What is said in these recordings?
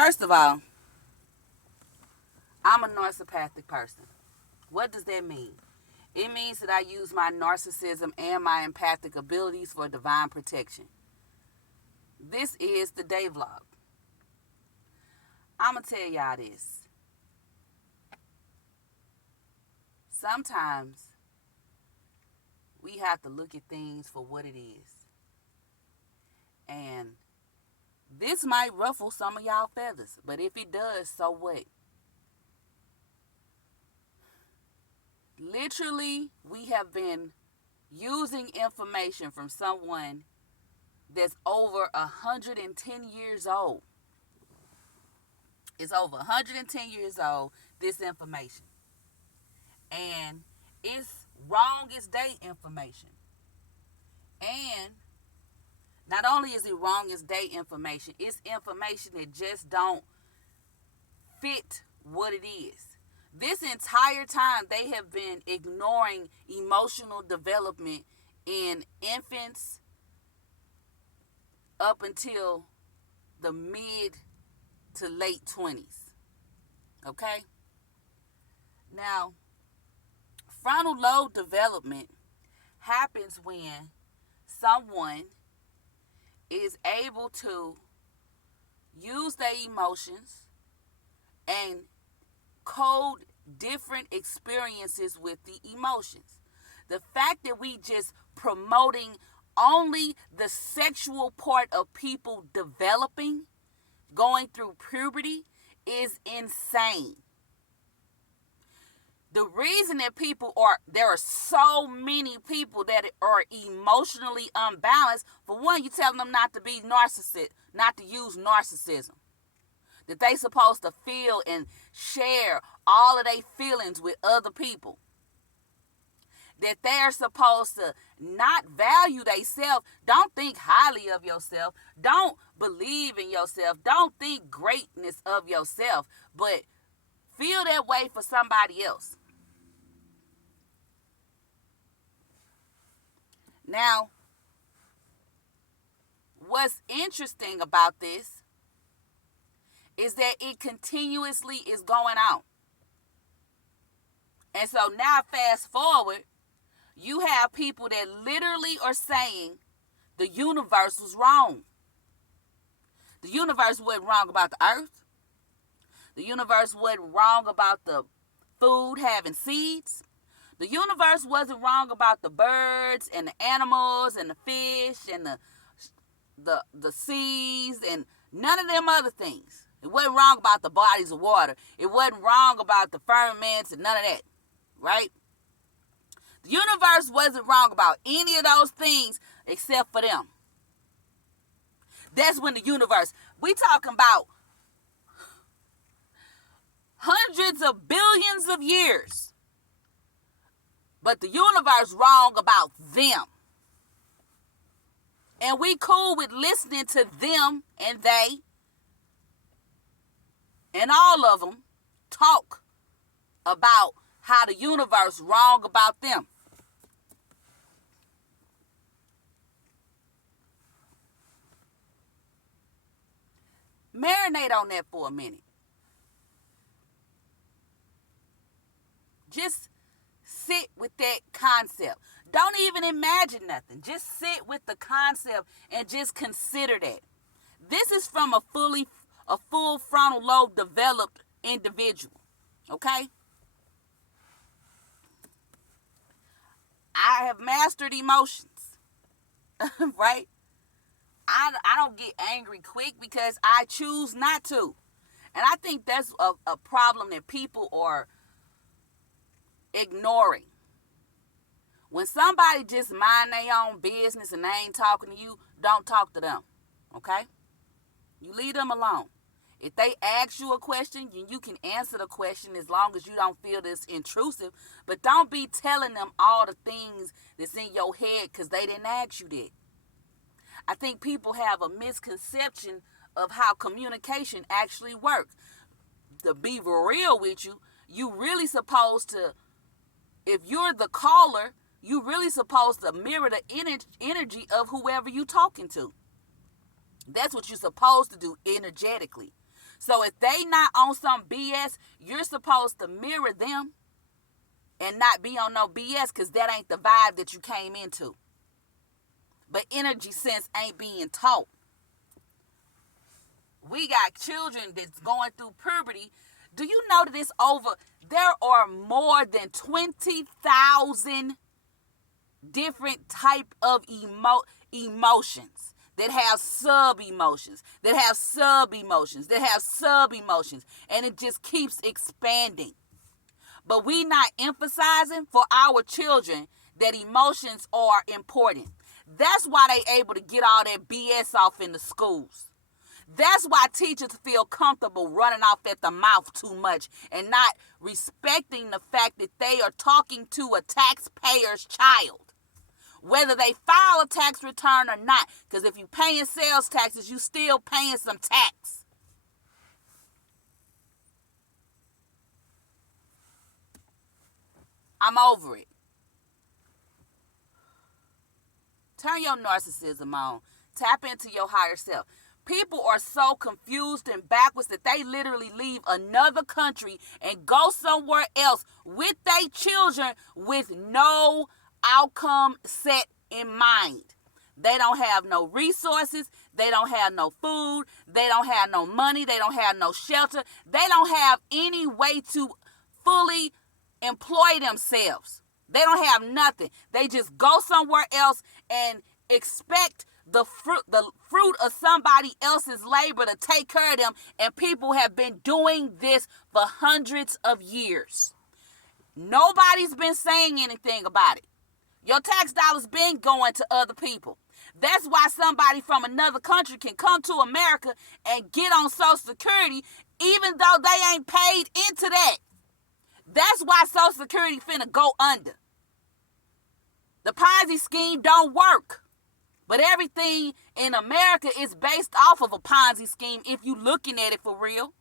First of all, I'm a narcipathic person. What does that mean? It means that I use my narcissism and my empathic abilities for divine protection. This is the day vlog. I'm going to tell y'all this. Sometimes we have to look at things for what it is. And this might ruffle some of y'all feathers, but if it does, so what? Literally, we have been using information from someone that's over 110 years old. It's over 110 years old, this information. And it's wrong as day information. And not only is it wrong as day information, it's information that just don't fit what it is. This entire time, they have been ignoring emotional development in infants up until the mid to late 20s. Okay? Now, frontal lobe development happens when someone is able to use their emotions and code different experiences with the emotions. The fact that we just promoting only the sexual part of people developing, going through puberty, is insane. The reason that there are so many people that are emotionally unbalanced, for one, you telling them not to be narcissist, not to use narcissism. That they supposed to feel and share all of their feelings with other people. That they're supposed to not value themselves. Don't think highly of yourself. Don't believe in yourself. Don't think greatness of yourself. But feel that way for somebody else. Now, what's interesting about this is that it continuously is going on. And so now fast forward, you have people that literally are saying the universe was wrong. The universe wasn't wrong about the earth. The universe wasn't wrong about the food having seeds. The universe wasn't wrong about the birds and the animals and the fish and the seas and none of them other things. It wasn't wrong about the bodies of water. It wasn't wrong about the firmaments and none of that, right? The universe wasn't wrong about any of those things except for them. That's when the universe, we talking about hundreds of billions of years. But the universe wrong about them. And we cool with listening to them and they and all of them talk about how the universe wrong about them. Marinate on that for a minute. Just sit with that concept. Don't even imagine nothing. Just sit with the concept and just consider that. This is from a full frontal lobe developed individual. Okay? I have mastered emotions. Right? I don't get angry quick because I choose not to. And I think that's a problem that people are ignoring. When somebody just mind their own business and they ain't talking to you, don't talk to them. Okay? You leave them alone. If they ask you a question, you can answer the question as long as you don't feel this intrusive. But don't be telling them all the things that's in your head because they didn't ask you that. I think people have a misconception of how communication actually works. To be real with you, you really supposed to, if you're the caller, you really supposed to mirror the energy of whoever you talking to. That's what you're supposed to do energetically. So if they not on some BS, you're supposed to mirror them and not be on no BS, because that ain't the vibe that you came into. But energy sense ain't being taught. We got children that's going through puberty. Do you know that there are more than 20,000 different type of emotions that have sub-emotions, that have sub-emotions, that have sub-emotions, and it just keeps expanding. But we not emphasizing for our children that emotions are important. That's why they able to get all that BS off in the schools. That's why teachers feel comfortable running off at the mouth too much and not respecting the fact that they are talking to a taxpayer's child. Whether they file a tax return or not. Because if you're paying sales taxes, you still paying some tax. I'm over it. Turn your narcissism on. Tap into your higher self. People are so confused and backwards that they literally leave another country and go somewhere else with their children with no outcome set in mind. They don't have no resources. They don't have no food. They don't have no money. They don't have no shelter. They don't have any way to fully employ themselves. They don't have nothing. They just go somewhere else and expect the fruit of somebody else's labor to take care of them. And people have been doing this for hundreds of years. Nobody's been saying anything about it. Your tax dollars been going to other people. That's why somebody from another country can come to America and get on Social Security even though they ain't paid into that. That's why Social Security finna go under. The Ponzi scheme don't work. But everything in America is based off of a Ponzi scheme if you looking at it for real.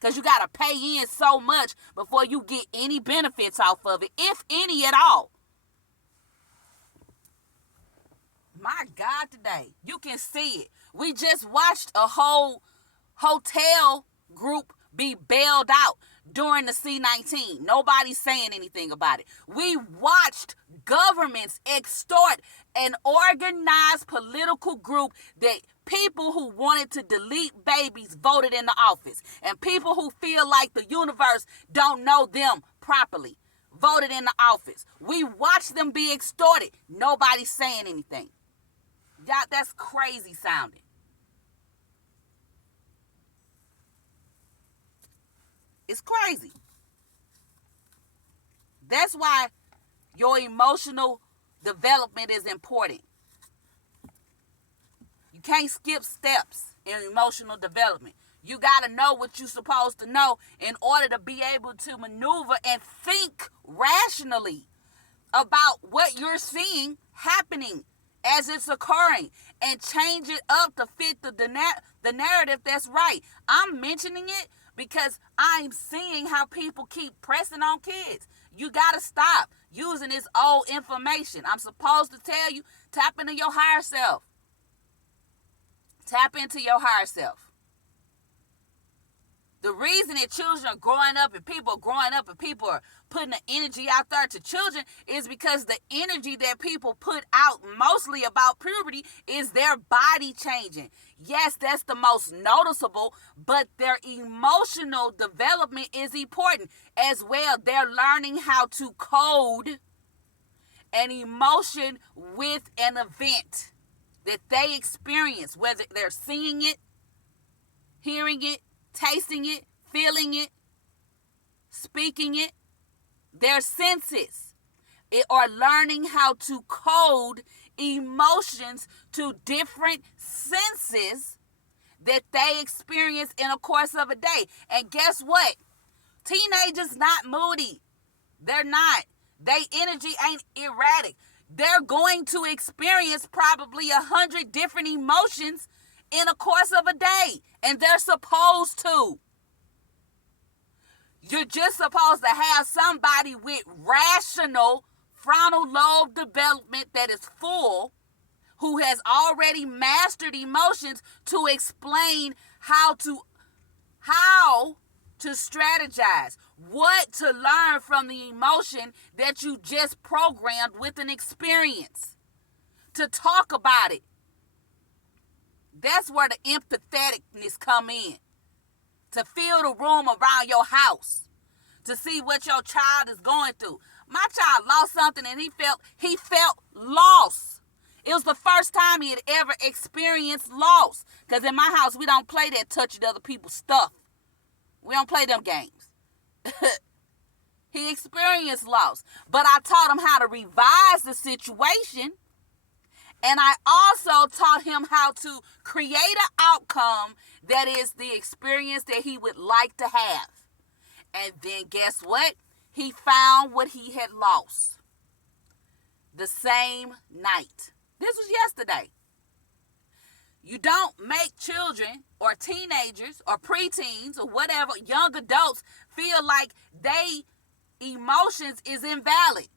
Because you got to pay in so much before you get any benefits off of it, if any at all. My God, today, you can see it. We just watched a whole hotel group be bailed out during the C-19. Nobody's saying anything about it. We watched governments extort an organized political group that people who wanted to delete babies voted in the office. And people who feel like the universe don't know them properly voted in the office. We watched them be extorted. Nobody's saying anything. Y'all, that's crazy sounding. It's crazy. That's why your emotional development is important. You can't skip steps in emotional development. You got to know what you're supposed to know in order to be able to maneuver and think rationally about what you're seeing happening as it's occurring and change it up to fit the narrative that's right. I'm mentioning it because I'm seeing how people keep pressing on kids. You got to stop using this old information. I'm supposed to tell you, tap into your higher self. Tap into your higher self. The reason that children are growing up and people are growing up and people are putting the energy out there to children is because the energy that people put out mostly about puberty is their body changing. Yes, that's the most noticeable, but their emotional development is important as well. They're learning how to code an emotion with an event that they experience, whether they're seeing it, hearing it, tasting it, feeling it, speaking it. Their senses are learning how to code emotions to different senses that they experience in a course of a day. And guess what? Teenagers not moody. They're not. Their energy ain't erratic. They're going to experience probably 100 different emotions in a course of a day. And they're supposed to. You're just supposed to have somebody with rational frontal lobe development that is full, who has already mastered emotions to explain how to how to strategize, what to learn from the emotion that you just programmed with an experience, to talk about it. That's where the empatheticness come in. To feel the room around your house, to see what your child is going through. My child lost something and he felt lost. It was the first time he had ever experienced loss. Because in my house, we don't play that touching other people's stuff. We don't play them games. He experienced loss. But I taught him how to revise the situation. And I also taught him how to create an outcome that is the experience that he would like to have. And then guess what? He found what he had lost the same night. This was yesterday. You don't make children or teenagers or preteens or whatever, young adults, feel like they emotions is invalid.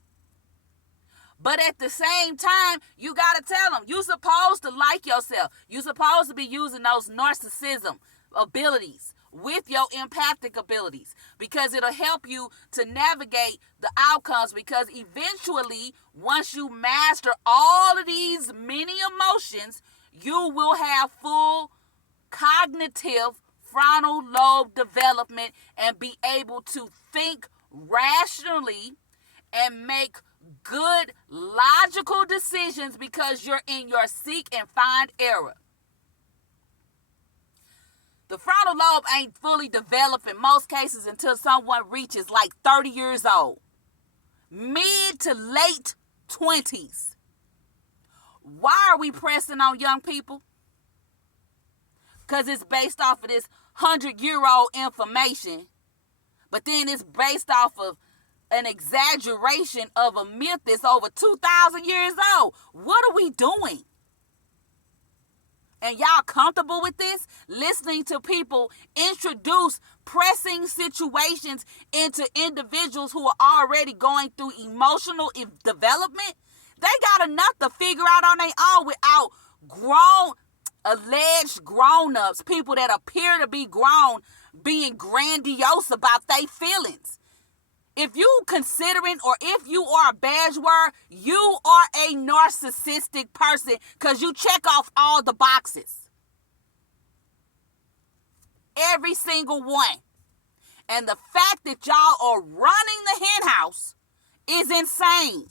But at the same time, you got to tell them, you're supposed to like yourself. You're supposed to be using those narcissism abilities with your empathic abilities, because it'll help you to navigate the outcomes, because eventually, once you master all of these many emotions, you will have full cognitive frontal lobe development and be able to think rationally and make good logical decisions, because you're in your seek and find era. The frontal lobe ain't fully developed in most cases until someone reaches like 30 years old. Mid to late 20s. Why are we pressing on young people? Because it's based off of this 100-year-old information, but then it's based off of an exaggeration of a myth that's over 2,000 years old. What are we doing? And y'all comfortable with this? Listening to people introduce pressing situations into individuals who are already going through emotional development? They got enough to figure out on their own without alleged grown-ups, people that appear to be grown, being grandiose about their feelings. If you considering, or if you are a badge wearer, you are a narcissistic person, because you check off all the boxes. Every single one. And the fact that y'all are running the hen house is insane.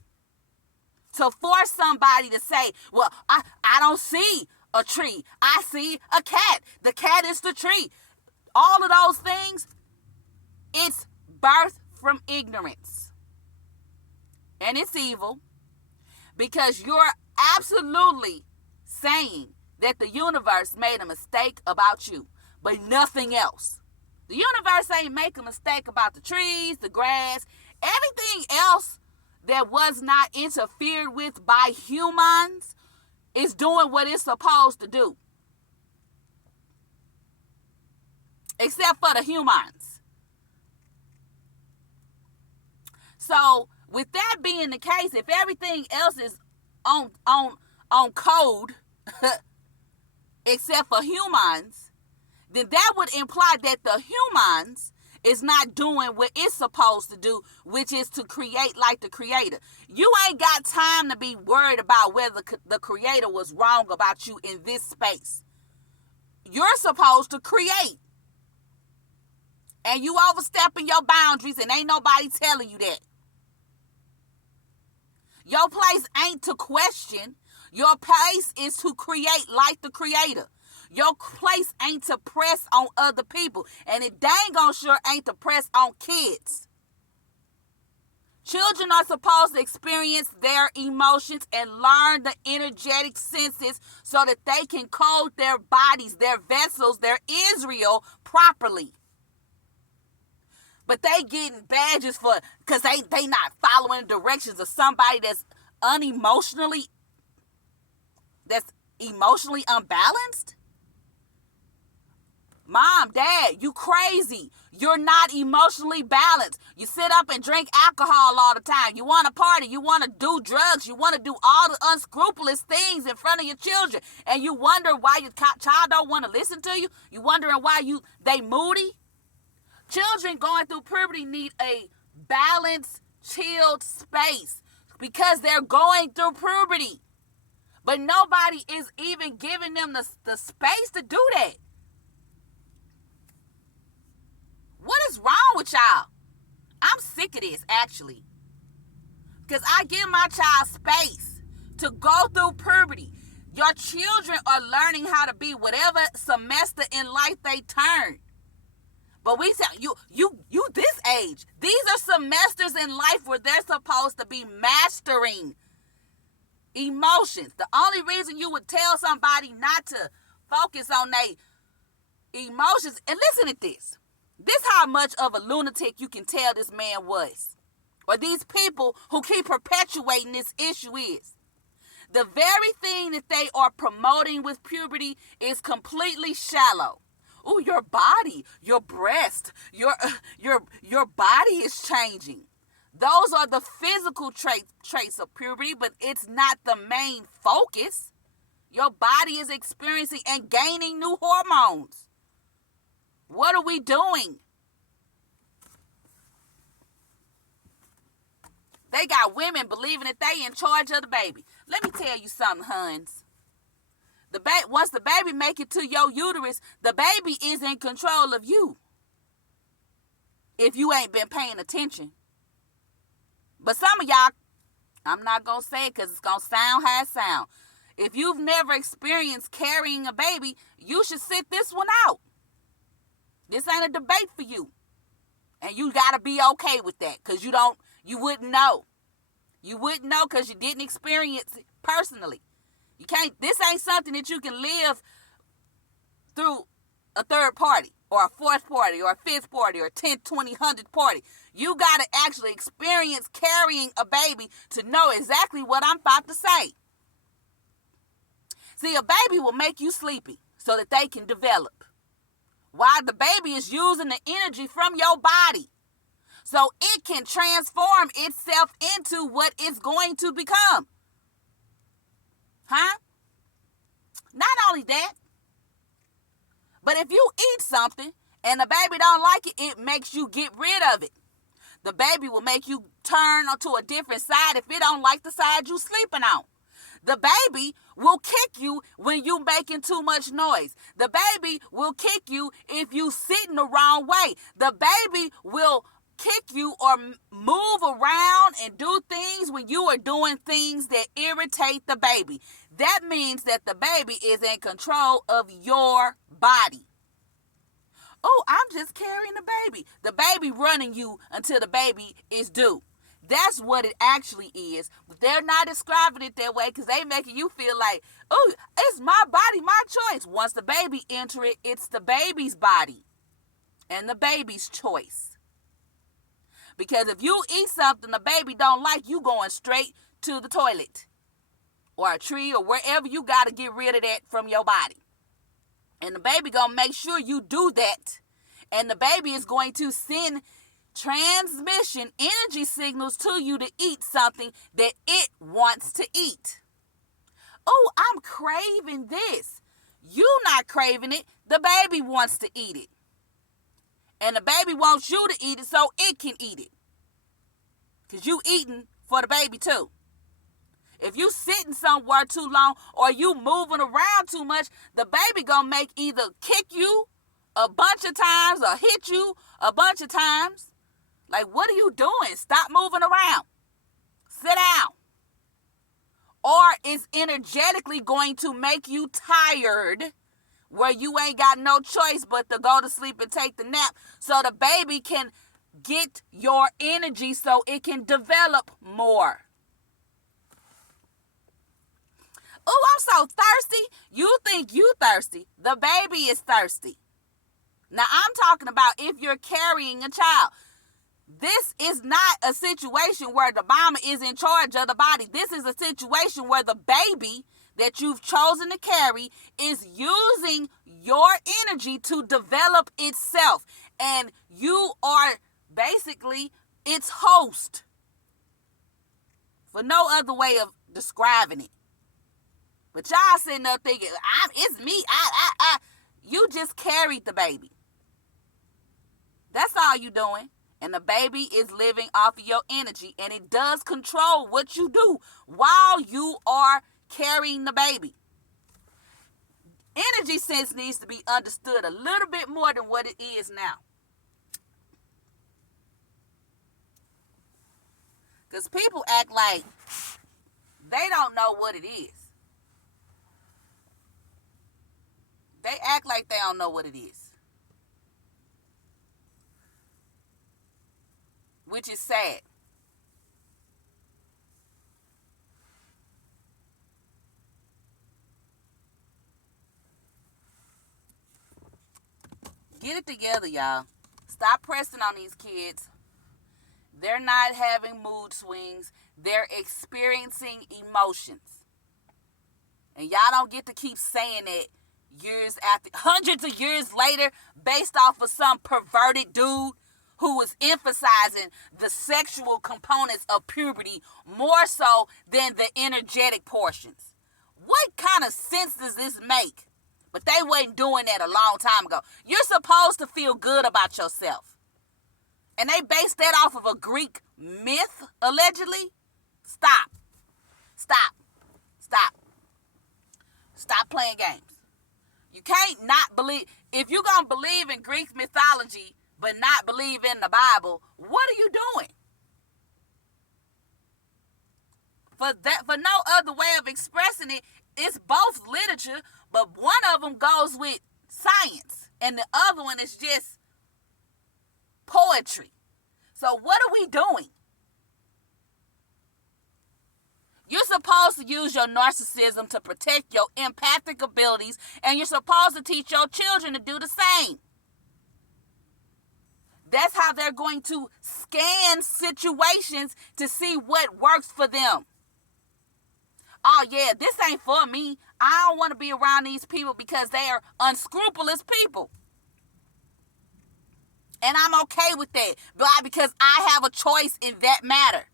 To force somebody to say, well, I don't see a tree. I see a cat. The cat is the tree. All of those things, it's birth from ignorance. And it's evil, because you're absolutely saying that the universe made a mistake about you, but nothing else. The universe ain't make a mistake about the trees, the grass, everything else that was not interfered with by humans is doing what it's supposed to do. Except for the humans. So, with that being the case, if everything else is on code, except for humans, then that would imply that the humans is not doing what it's supposed to do, which is to create like the creator. You ain't got time to be worried about whether the creator was wrong about you in this space. You're supposed to create. And you overstepping your boundaries, and ain't nobody telling you that. Your place ain't to question. Your place is to create like the creator. Your place ain't to press on other people. And it dang on sure ain't to press on kids. Children are supposed to experience their emotions and learn the energetic senses so that they can code their bodies, their vessels, their Israel properly. But they getting badges for, because they not following directions of somebody that's emotionally unbalanced. Mom, dad, that. You crazy. You're not emotionally balanced. You sit up and drink alcohol all the time. You want to party. You want to do drugs. You want to do all the unscrupulous things in front of your children. And you wonder why your child don't want to listen to you. You wondering why they moody. Children going through puberty need a balanced, chilled space because they're going through puberty. But nobody is even giving them the space to do that. What is wrong with y'all? I'm sick of this, actually. Because I give my child space to go through puberty. Your children are learning how to be whatever semester in life they turn. But we say, you this age. These are semesters in life where they're supposed to be mastering emotions. The only reason you would tell somebody not to focus on their emotions, and listen to this. This how much of a lunatic you can tell this man was. Or these people who keep perpetuating this issue is. The very thing that they are promoting with puberty is completely shallow. Oh, your body, your breast, your body is changing. Those are the physical traits of puberty, but it's not the main focus. Your body is experiencing and gaining new hormones. What are we doing? They got women believing that they in charge of the baby. Let me tell you something, huns. Once the baby make it to your uterus, the baby is in control of you. If you ain't been paying attention. But some of y'all, I'm not going to say it because it's going to sound how it sound. If you've never experienced carrying a baby, you should sit this one out. This ain't a debate for you. And you got to be okay with that because you wouldn't know. You wouldn't know because you didn't experience it personally. This ain't something that you can live through a third party or a fourth party or a fifth party or a 10th, 20th, 100th party. You got to actually experience carrying a baby to know exactly what I'm about to say. See, a baby will make you sleepy so that they can develop. While the baby is using the energy from your body so it can transform itself into what it's going to become. Huh? Not only that, but if you eat something and the baby don't like it, it makes you get rid of it. The baby will make you turn to a different side if it don't like the side you sleeping on. The baby will kick you when you making too much noise. The baby will kick you if you sitting the wrong way. The baby will kick you or move around and do things when you are doing things that irritate the baby. That means that the baby is in control of your body. Oh, I'm just carrying the baby. The baby running you until the baby is due. That's what it actually is. But they're not describing it that way because they making you feel like, oh, it's my body, my choice. Once the baby enter it, it's the baby's body and the baby's choice. Because if you eat something the baby don't like, you going straight to the toilet or a tree or wherever you got to get rid of that from your body. And the baby going to make sure you do that. And the baby is going to send transmission energy signals to you to eat something that it wants to eat. Oh, I'm craving this. You not craving it. The baby wants to eat it. And the baby wants you to eat it so it can eat it. Because you eating for the baby too. If you sitting somewhere too long or you moving around too much, the baby gonna make either kick you a bunch of times or hit you a bunch of times. Like, what are you doing? Stop moving around. Sit down. Or it's energetically going to make you tired where you ain't got no choice but to go to sleep and take the nap so the baby can get your energy so it can develop more. Oh, I'm so thirsty. You think you thirsty. The baby is thirsty. Now, I'm talking about if you're carrying a child. This is not a situation where the mama is in charge of the body. This is a situation where the baby that you've chosen to carry is using your energy to develop itself. And you are basically its host. For no other way of describing it. But y'all sitting there thinking, it's me. You just carried the baby. That's all you doing. And the baby is living off of your energy. And it does control what you do while you are carrying the baby. Energy sense needs to be understood a little bit more than what it is now. Because people act like they don't know what it is. They act like they don't know what it is. Which is sad. Get it together, y'all. Stop pressing on these kids. They're not having mood swings. They're experiencing emotions. And y'all don't get to keep saying it years after, hundreds of years later, based off of some perverted dude who is emphasizing the sexual components of puberty more so than the energetic portions. What kind of sense does this make? But they wasn't doing that a long time ago. You're supposed to feel good about yourself. And they based that off of a Greek myth, allegedly. Stop. Stop playing games. You can't not believe. If you're going to believe in Greek mythology but not believe in the Bible, what are you doing? For no other way of expressing it, it's both literature, but one of them goes with science and the other one is just poetry. So what are we doing? You're supposed to use your narcissism to protect your empathic abilities, and you're supposed to teach your children to do the same. That's how they're going to scan situations to see what works for them. Oh yeah, this ain't for me. I don't want to be around these people because they are unscrupulous people. And I'm okay with that. Why? Because I have a choice in that matter.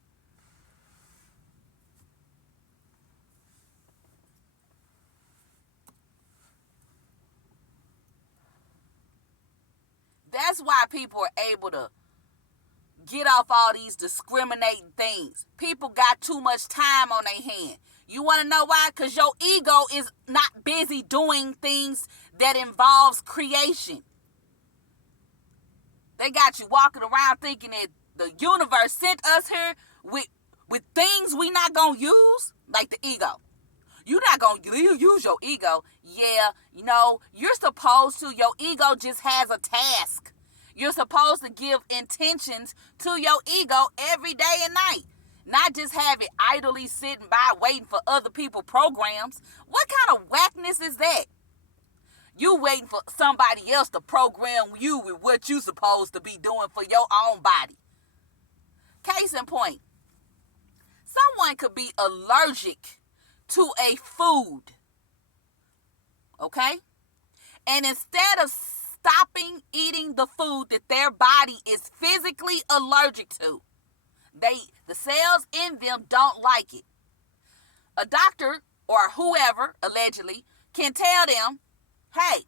That's why people are able to get off all these discriminating things. People got too much time on their hand. You want to know why? Because your ego is not busy doing things that involves creation. They got you walking around thinking that the universe sent us here with things we not going to use, like the ego. You're not going to use your ego. Yeah, you're supposed to. Your ego just has a task. You're supposed to give intentions to your ego every day and night. Not just have it idly sitting by waiting for other people's programs. What kind of whackness is that? You waiting for somebody else to program you with what you supposed to be doing for your own body. Case in point, someone could be allergic to a food, okay? And instead of stopping eating the food that their body is physically allergic to, the cells in them don't like it. A doctor or whoever, allegedly, can tell them, hey,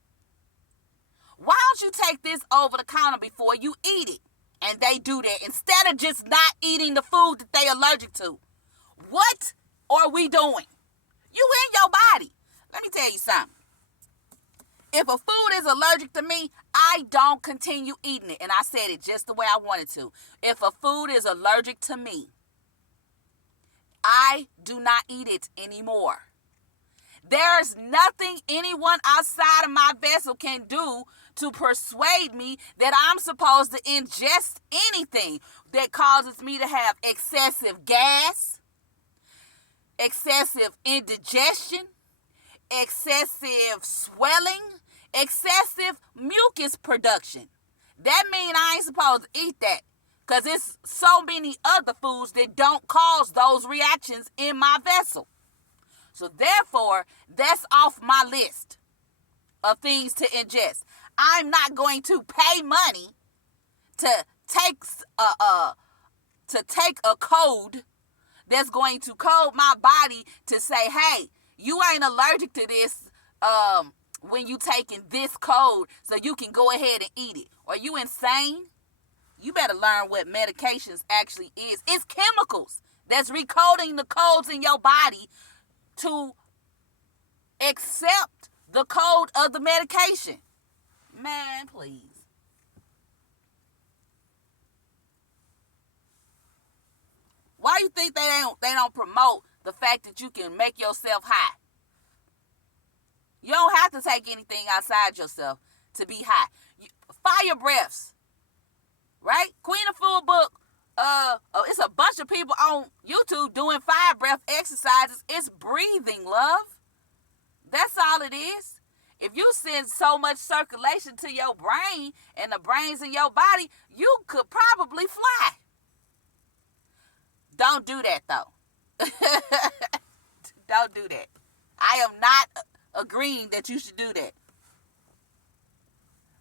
why don't you take this over the counter before you eat it? And they do that instead of just not eating the food that they allergic to. What are we doing? You in your body. Let me tell you something. If a food is allergic to me, I don't continue eating it. And I said it just the way I wanted to. If a food is allergic to me, I do not eat it anymore. There's nothing anyone outside of my vessel can do to persuade me that I'm supposed to ingest anything that causes me to have excessive gas, excessive indigestion, excessive swelling, excessive mucus production. That means I ain't supposed to eat that, because it's so many other foods that don't cause those reactions in my vessel. So therefore, that's off my list of things to ingest. I'm not going to pay money to take a code that's going to code my body to say, hey, you ain't allergic to this when you taking this code, so you can go ahead and eat it. Are you insane? You better learn what medications actually is. It's chemicals that's recoding the codes in your body to accept the code of the medication. Man, please. Why you think they don't promote the fact that you can make yourself high? You don't have to take anything outside yourself to be high. Fire breaths, right? Queen of Food book. It's a bunch of people on YouTube doing fire breath exercises. It's breathing, love. That's all it is. If you send so much circulation to your brain and the brains in your body, you could probably fly. Don't do that, though. Don't do that. I am not agreeing that you should do that.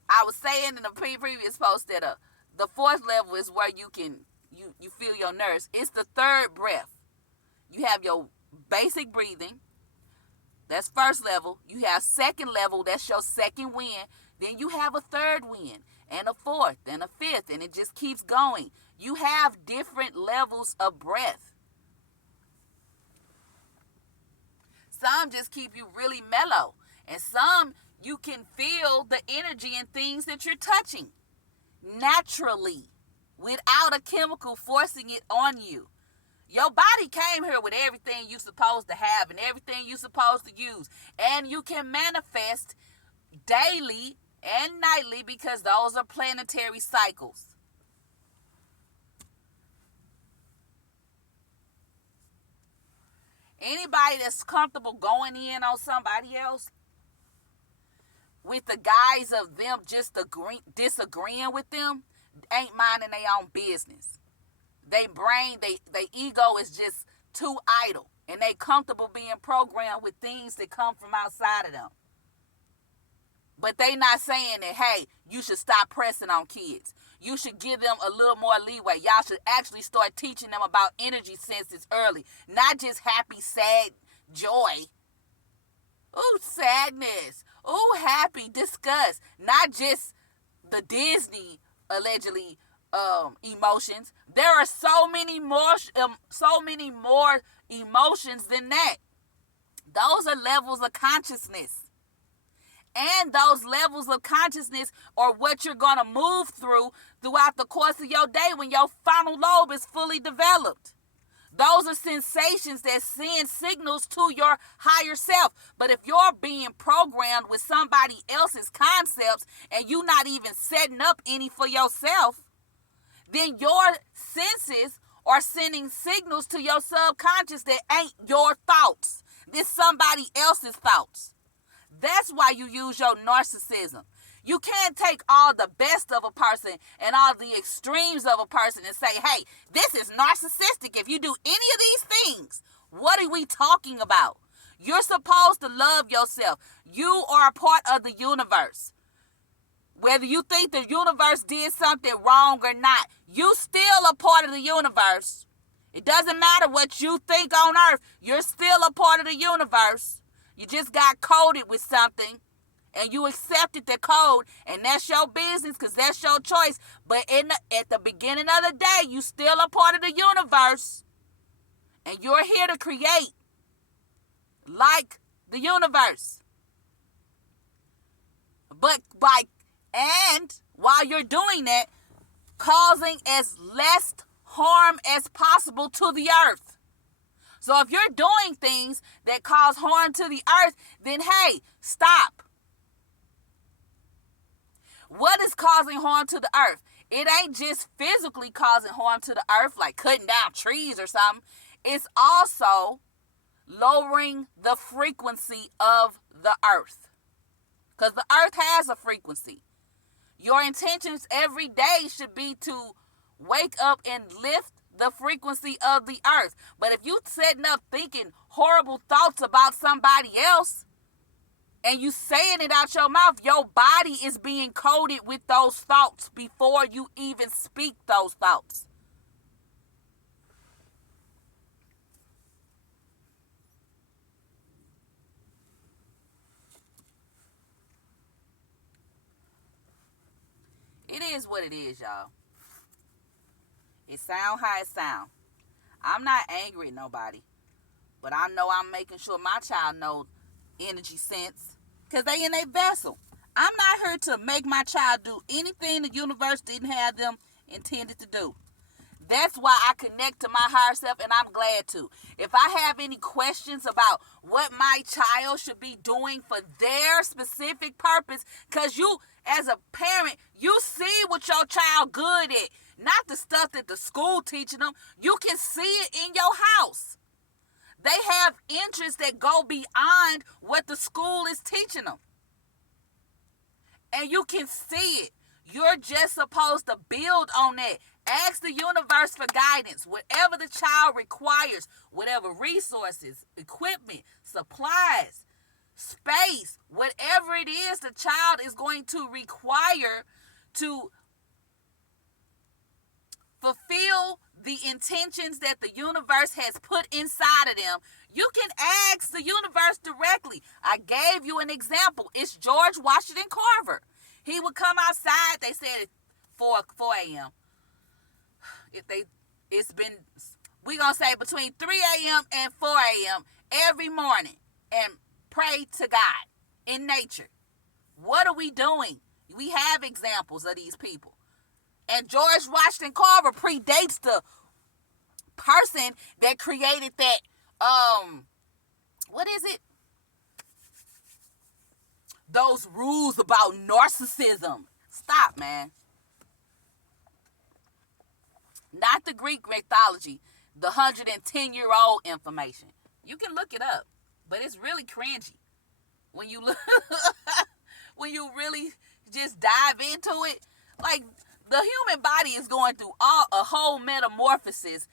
I was saying in the previous post that the fourth level is where you feel your nerves. It's the third breath. You have your basic breathing. That's first level. You have second level. That's your second wind. Then you have a third wind and a fourth and a fifth, and it just keeps going. You have different levels of breath. Some just keep you really mellow, and some you can feel the energy in things that you're touching naturally without a chemical forcing it on you. Your body came here with everything you're supposed to have and everything you're supposed to use, and you can manifest daily and nightly because those are planetary cycles. Anybody that's comfortable going in on somebody else with the guise of them just disagreeing with them ain't minding their own business. They brain, they ego is just too idle, and they comfortable being programmed with things that come from outside of them. But they not saying that, hey, you should stop pressing on kids. You should give them a little more leeway. Y'all should actually start teaching them about energy senses early. Not just happy, sad, joy. Ooh, sadness. Ooh, happy, disgust. Not just the Disney, allegedly, emotions. There are so many more emotions than that. Those are levels of consciousness. And those levels of consciousness are what you're going to move throughout the course of your day when your frontal lobe is fully developed. Those are sensations that send signals to your higher self. But if you're being programmed with somebody else's concepts and you're not even setting up any for yourself, then your senses are sending signals to your subconscious that ain't your thoughts. This somebody else's thoughts. That's why you use your narcissism. You can't take all the best of a person and all the extremes of a person and say, hey, this is narcissistic if you do any of these things. What are we talking about? You're supposed to love yourself. You are a part of the universe. Whether you think the universe did something wrong or not, you still a part of the universe. It doesn't matter what you think on earth. You're still a part of the universe. You just got coded with something and you accepted the code, and that's your business because that's your choice. But at the beginning of the day, you still a part of the universe, and you're here to create like the universe. But while you're doing that, causing as less harm as possible to the earth. So if you're doing things that cause harm to the earth, then hey, stop. What is causing harm to the earth? It ain't just physically causing harm to the earth, like cutting down trees or something. It's also lowering the frequency of the earth. Because the earth has a frequency. Your intentions every day should be to wake up and lift the frequency of the earth. But if you sitting up thinking horrible thoughts about somebody else and you saying it out your mouth, your body is being coded with those thoughts before you even speak those thoughts. It is what it is, y'all. It sound how it sound. I'm not angry at nobody, but I know I'm making sure my child knows energy sense, because they in a vessel. I'm not here to make my child do anything the universe didn't have them intended to do. That's why I connect to my higher self, and I'm glad to. If I have any questions about what my child should be doing for their specific purpose, because you, as a parent, you see what your child good at, not the stuff that the school teaching them. You can see it in your house. They have interests that go beyond what the school is teaching them. And you can see it. You're just supposed to build on that. Ask the universe for guidance. Whatever the child requires, whatever resources, equipment, supplies, space, whatever it is the child is going to require to fulfill the intentions that the universe has put inside of them, you can ask the universe directly. I gave you an example. It's George Washington Carver. He would come outside, they said at 4 a.m. We're going to say between 3 a.m. and 4 a.m. every morning and pray to God in nature. What are we doing? We have examples of these people. And George Washington Carver predates the person that created that, what is it? Those rules about narcissism. Stop, man. Not the Greek mythology, the 110-year-old information. You can look it up, but it's really cringy when you look, when you really just dive into it. Like, the human body is going through a whole metamorphosis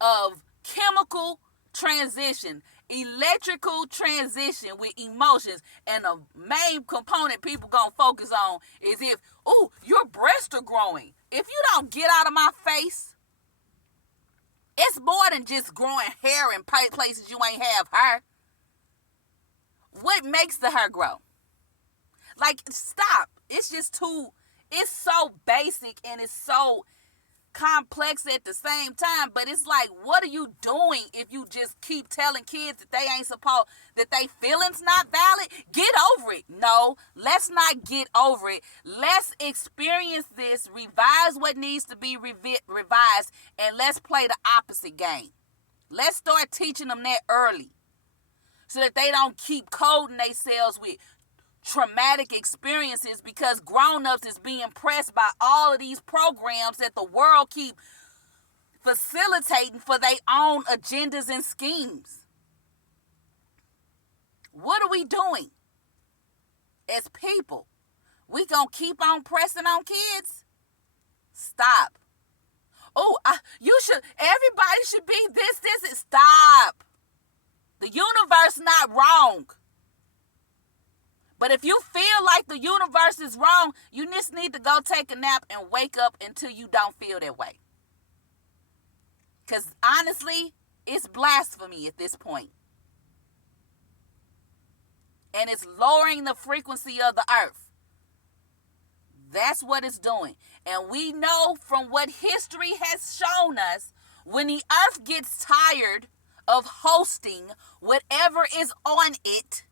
of chemical transition, electrical transition with emotions, and the main component people gonna focus on is if, oh, your breasts are growing. If you don't get out of my face, it's more than just growing hair in places you ain't have hair. What makes the hair grow? Like, stop. It's just too, it's so basic and it's so complex at the same time. But it's like, what are you doing if you just keep telling kids that they ain't supposed, that they feelings not valid? Get over it. No, let's not get over it. Let's experience this, revise what needs to be revised, and let's play the opposite game. Let's start teaching them that early so that they don't keep coding themselves with traumatic experiences, because grown-ups is being pressed by all of these programs that the world keep facilitating for their own agendas and schemes. What are we doing as people? We gonna keep on pressing on kids? Stop. Oh, everybody should be this. Stop. The universe not wrong. But if you feel like the universe is wrong, you just need to go take a nap and wake up until you don't feel that way. Because honestly, it's blasphemy at this point. And it's lowering the frequency of the earth. That's what it's doing. And we know from what history has shown us, when the earth gets tired of hosting whatever is on it,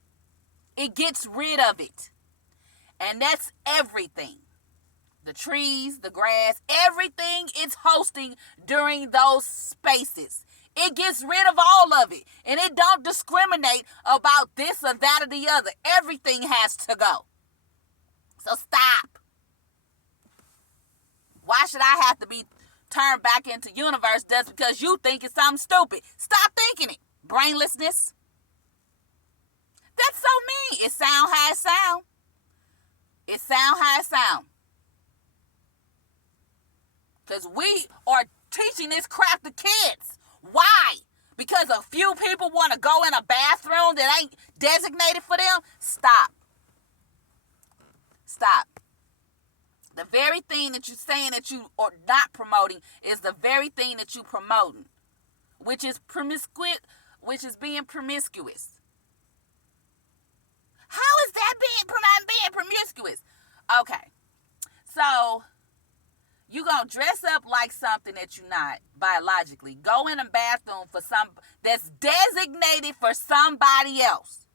it gets rid of it. And that's everything. The trees, the grass, everything it's hosting during those spaces. It gets rid of all of it. And it don't discriminate about this or that or the other. Everything has to go. So stop. Why should I have to be turned back into universe just because you think it's something stupid? Stop thinking it. Brainlessness. That's so mean. It sound how it sound. It sound how it sound. Because we are teaching this crap to kids. Why? Because a few people want to go in a bathroom that ain't designated for them? Stop. Stop. The very thing that you're saying that you are not promoting is the very thing that you're promoting, which is being promiscuous. How is that being promiscuous? Okay. So, you're going to dress up like something that you're not biologically. Go in a bathroom for that's designated for somebody else.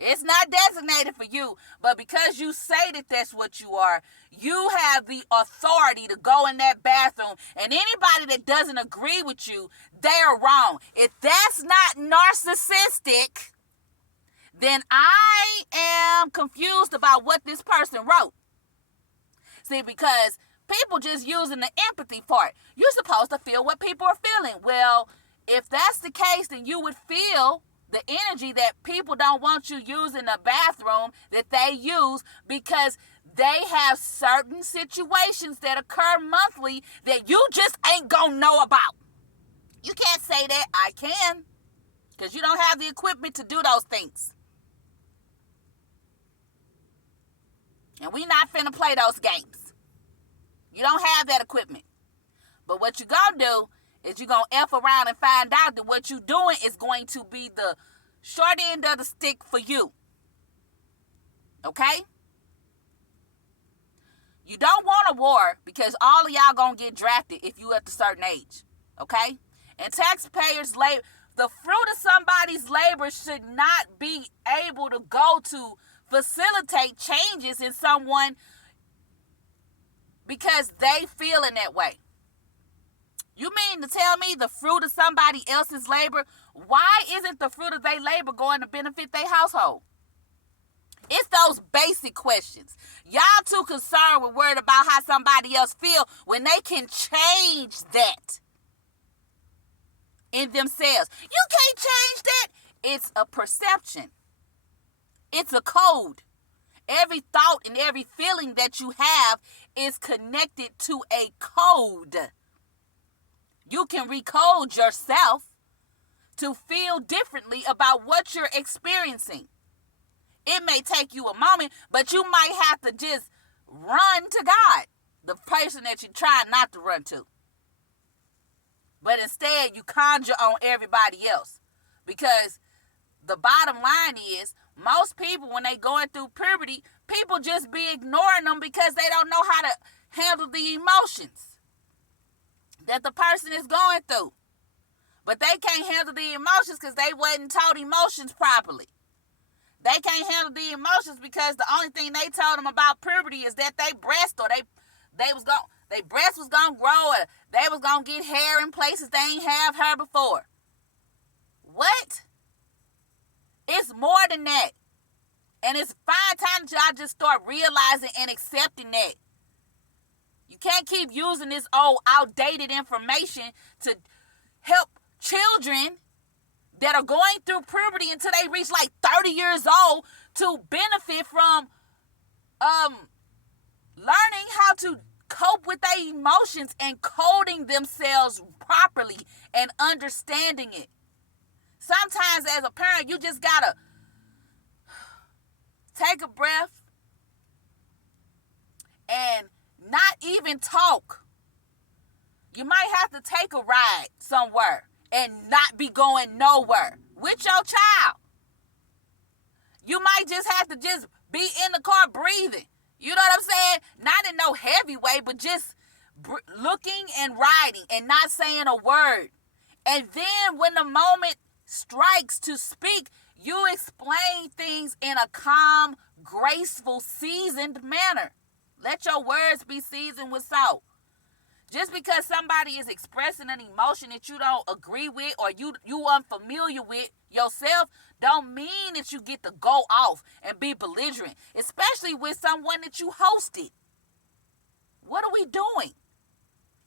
It's not designated for you, but because you say that that's what you are, you have the authority to go in that bathroom, and anybody that doesn't agree with you, they're wrong. If that's not narcissistic, then I am confused about what this person wrote. See, because people just using the empathy part. You're supposed to feel what people are feeling. Well, if that's the case, then you would feel the energy that people don't want you using the bathroom that they use because they have certain situations that occur monthly that you just ain't gonna know about. You can't say that. I can, because you don't have the equipment to do those things. And we not finna play those games. You don't have that equipment. But what you gonna do is you're going to F around and find out that what you're doing is going to be the short end of the stick for you. Okay? You don't want a war because all of y'all going to get drafted if you at a certain age. Okay? And taxpayers' labor, the fruit of somebody's labor should not be able to go to facilitate changes in someone because they feel in that way. You mean to tell me the fruit of somebody else's labor, why isn't the fruit of their labor going to benefit their household? It's those basic questions. Y'all too concerned with worried about how somebody else feel when they can change that in themselves. You can't change that. It's a perception. It's a code. Every thought and every feeling that you have is connected to a code. You can recode yourself to feel differently about what you're experiencing. It may take you a moment, but you might have to just run to God, the person that you're trying not to run to. But instead, you conjure on everybody else. Because the bottom line is, most people, when they going through puberty, people just be ignoring them because they don't know how to handle the emotions that the person is going through. But they can't handle the emotions because they wasn't taught emotions properly. They can't handle the emotions because the only thing they told them about puberty is that they breast or they breast was gonna grow or they was gonna get hair in places they ain't have hair before. What? It's more than that. And it's fine time that y'all just start realizing and accepting that. You can't keep using this old outdated information to help children that are going through puberty until they reach like 30 years old to benefit from learning how to cope with their emotions and coding themselves properly and understanding it. Sometimes as a parent, you just gotta take a breath and not even talk. You might have to take a ride somewhere and not be going nowhere with your child. You might just have to just be in the car breathing. You know what I'm saying? Not in no heavy way, but just looking and riding and not saying a word. And then when the moment strikes to speak, you explain things in a calm, graceful, seasoned manner. Let your words be seasoned with salt. Just because somebody is expressing an emotion that you don't agree with or you unfamiliar with yourself, don't mean that you get to go off and be belligerent, especially with someone that you hosted. What are we doing?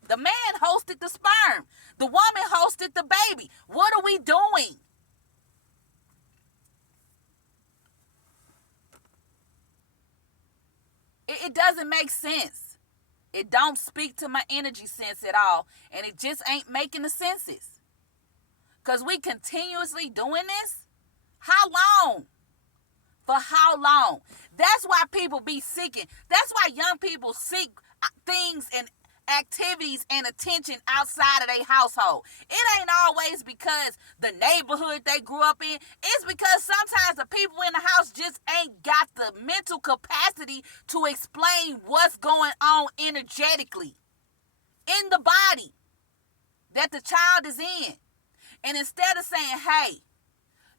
The man hosted the sperm. The woman hosted the baby. What are we doing? It doesn't make sense. It don't speak to my energy sense at all, and it just ain't making the senses. Because we continuously doing this? How long? For how long? That's why people be seeking. That's why young people seek things and activities and attention outside of their household. It ain't always because the neighborhood they grew up in. It's because sometimes the people in the house just ain't got the mental capacity to explain what's going on energetically in the body that the child is in. And instead of saying, hey,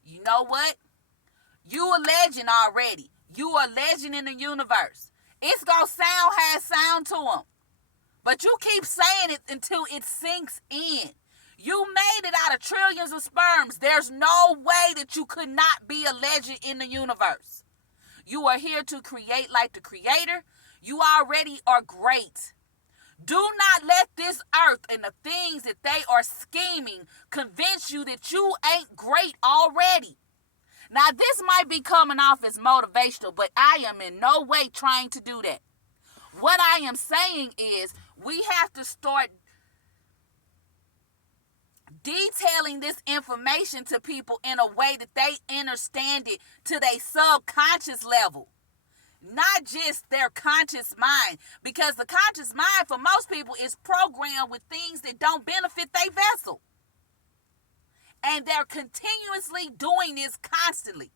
you know what? You a legend already. You a legend in the universe. It's going to sound to them. But you keep saying it until it sinks in. You made it out of trillions of sperms. There's no way that you could not be a legend in the universe. You are here to create like the creator. You already are great. Do not let this earth and the things that they are scheming convince you that you ain't great already. Now, this might be coming off as motivational, but I am in no way trying to do that. What I am saying is we have to start detailing this information to people in a way that they understand it to their subconscious level, not just their conscious mind, because the conscious mind for most people is programmed with things that don't benefit their vessel. And they're continuously doing this constantly.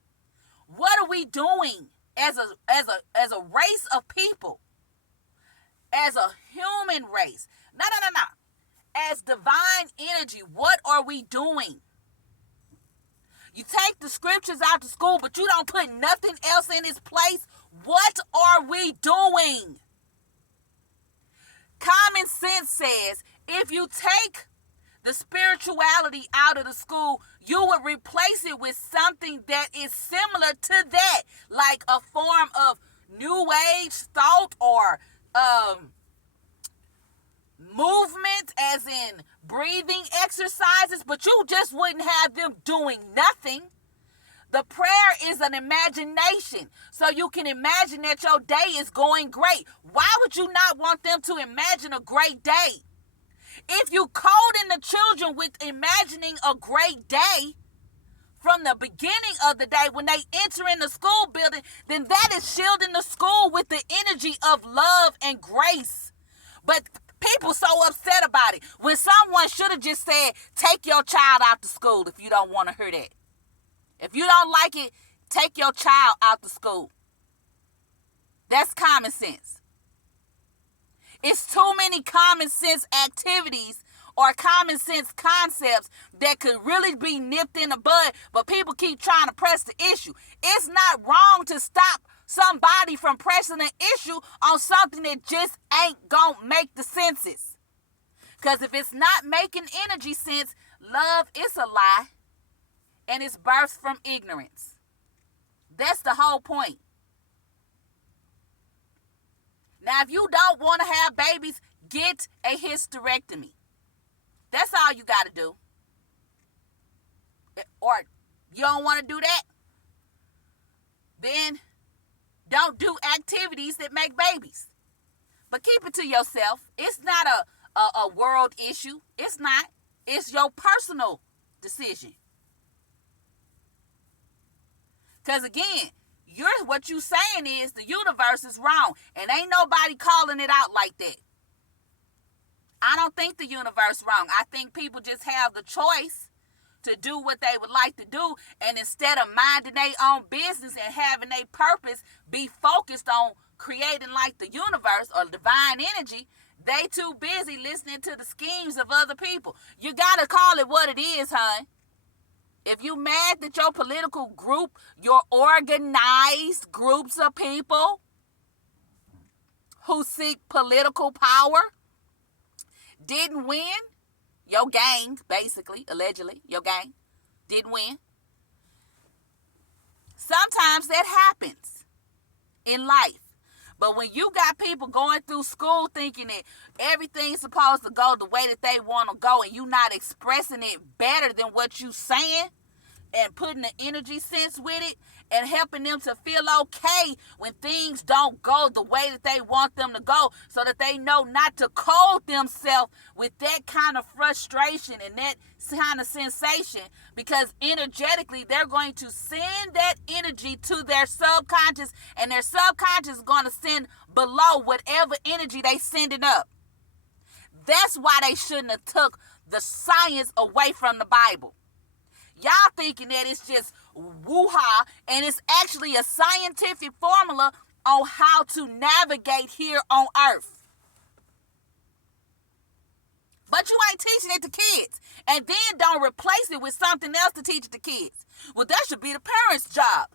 What are we doing as a race of people? As a human race. No. As divine energy, what are we doing? You take the scriptures out to school, but you don't put nothing else in its place. What are we doing? Common sense says if you take the spirituality out of the school, you would replace it with something that is similar to that, like a form of new age thought or movement, as in breathing exercises, but you just wouldn't have them doing nothing. The prayer is an imagination, so you can imagine that your day is going great. Why would you not want them to imagine a great day? If you coding the children with imagining a great day from the beginning of the day when they enter in the school building, then that is shielding the school with the energy of love and grace. But people so upset about it when someone should have just said, take your child out to school if you don't want to hear that. If you don't like it, take your child out to school. That's common sense. It's too many common sense activities or common sense concepts that could really be nipped in the bud, but people keep trying to press the issue. It's not wrong to stop somebody from pressing an issue on something that just ain't gonna make the senses. Because if it's not making energy sense, love is a lie, and it's birthed from ignorance. That's the whole point. Now, if you don't want to have babies, get a hysterectomy. That's all you got to do. Or you don't want to do that, then don't do activities that make babies. But keep it to yourself. It's not a world issue. It's not. It's your personal decision. Because again, what you saying is the universe is wrong, and ain't nobody calling it out like that. I don't think the universe wrong. I think people just have the choice to do what they would like to do, and instead of minding their own business and having their purpose be focused on creating like the universe or divine energy, they too busy listening to the schemes of other people. You gotta call it what it is, hon. If you mad that your political group, your organized groups of people who seek political power didn't win, your gang, basically, allegedly, your gang didn't win. Sometimes that happens in life. But when you got people going through school thinking that everything's supposed to go the way that they want to go and you not expressing it better than what you saying, and putting the energy sense with it and helping them to feel okay when things don't go the way that they want them to go, so that they know not to code themselves with that kind of frustration and that kind of sensation, because energetically they're going to send that energy to their subconscious, and their subconscious is going to send below whatever energy they sending up. That's why they shouldn't have took the science away from the Bible. Y'all thinking that it's just woo-ha, and it's actually a scientific formula on how to navigate here on earth. But you ain't teaching it to kids, and then don't replace it with something else to teach it to kids. Well, that should be the parents' job.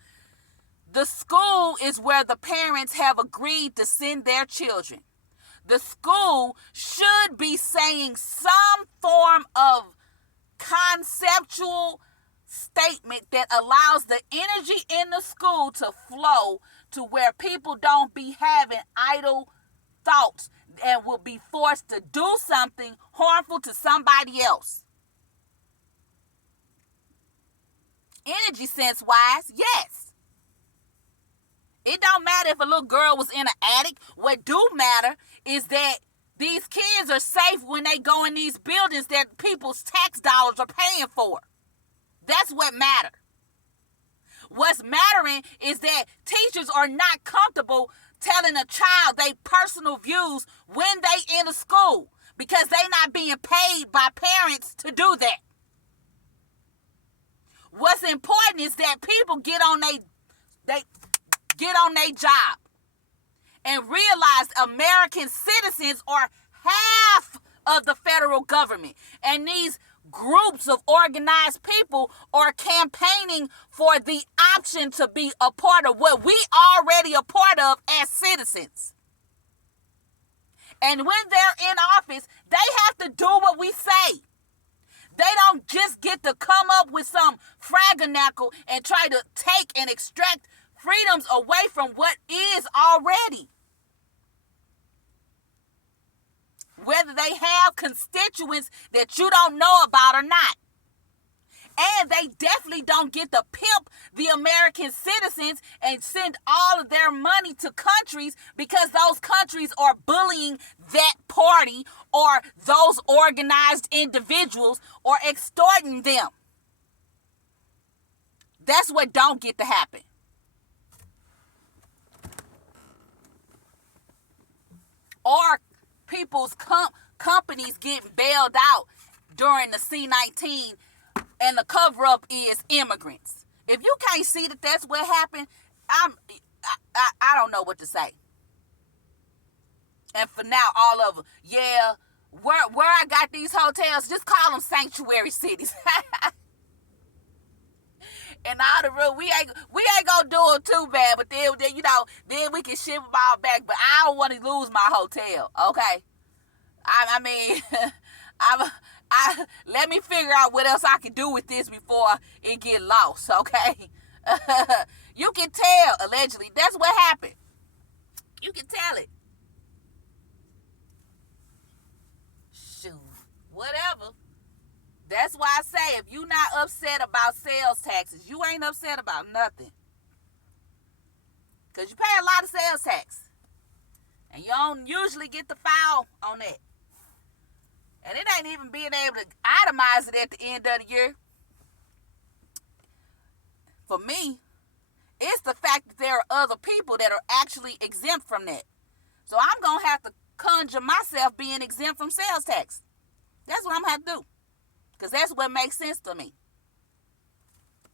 The school is where the parents have agreed to send their children. The school should be saying some form of conceptual statement that allows the energy in the school to flow to where people don't be having idle thoughts and will be forced to do something harmful to somebody else. Energy sense wise, yes. It don't matter if a little girl was in an attic. What do matter is that these kids are safe when they go in these buildings that people's tax dollars are paying for. That's what matters. What's mattering is that teachers are not comfortable telling a child their personal views when they in a school, because they not being paid by parents to do that. What's important is that people get on their job and realize American citizens are half of the federal government, and these groups of organized people are campaigning for the option to be a part of what we already a part of as citizens. And when they're in office, they have to do what we say. They don't just get to come up with some fraganacle and try to take and extract freedoms away from what is already. Whether they have constituents that you don't know about or not. And they definitely don't get to pimp the American citizens and send all of their money to countries, because those countries are bullying that party or those organized individuals or extorting them. That's what don't get to happen. Or people's companies getting bailed out during the C-19, and the cover-up is immigrants. If you can't see that that's what happened, I don't know what to say. And for now, all of them, yeah, where I got these hotels, just call them sanctuary cities. And all the real, we ain't gonna do it too bad, but then then we can ship them all back. But I don't want to lose my hotel, okay? I mean, let me figure out what else I can do with this before it get lost, okay? You can tell, allegedly. That's what happened. You can tell it. Shoot, whatever. That's why I say, if you not upset about sales taxes, you ain't upset about nothing. Because you pay a lot of sales tax. And you don't usually get the file on that. And it ain't even being able to itemize it at the end of the year. For me, it's the fact that there are other people that are actually exempt from that. So I'm going to have to conjure myself being exempt from sales tax. That's what I'm going to have to do. Because that's what makes sense to me.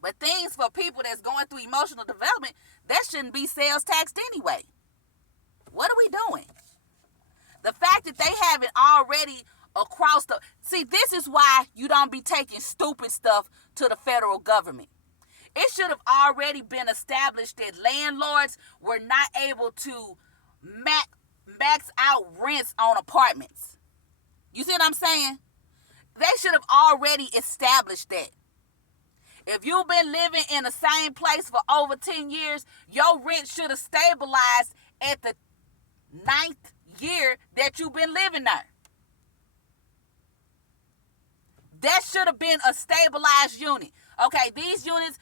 But things for people that's going through emotional development, that shouldn't be sales taxed anyway. What are we doing? The fact that they have it already across the... See, this is why you don't be taking stupid stuff to the federal government. It should have already been established that landlords were not able to max out rents on apartments. You see what I'm saying? They should have already established that. If you've been living in the same place for over 10 years, your rent should have stabilized at the 9th year that you've been living there. That should have been a stabilized unit. Okay, these units,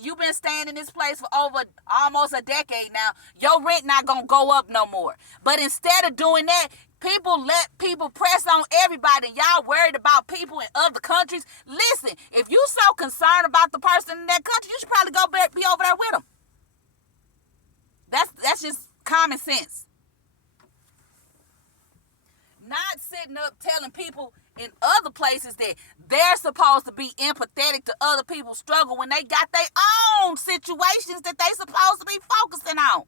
you've been staying in this place for over almost a decade now. Your rent not going to go up no more. But instead of doing that, people let people press on everybody, and y'all worried about people in other countries. Listen, if you so concerned about the person in that country, you should probably go be over there with them. That's just common sense. Not sitting up telling people in other places that they're supposed to be empathetic to other people's struggle when they got their own situations that they supposed to be focusing on.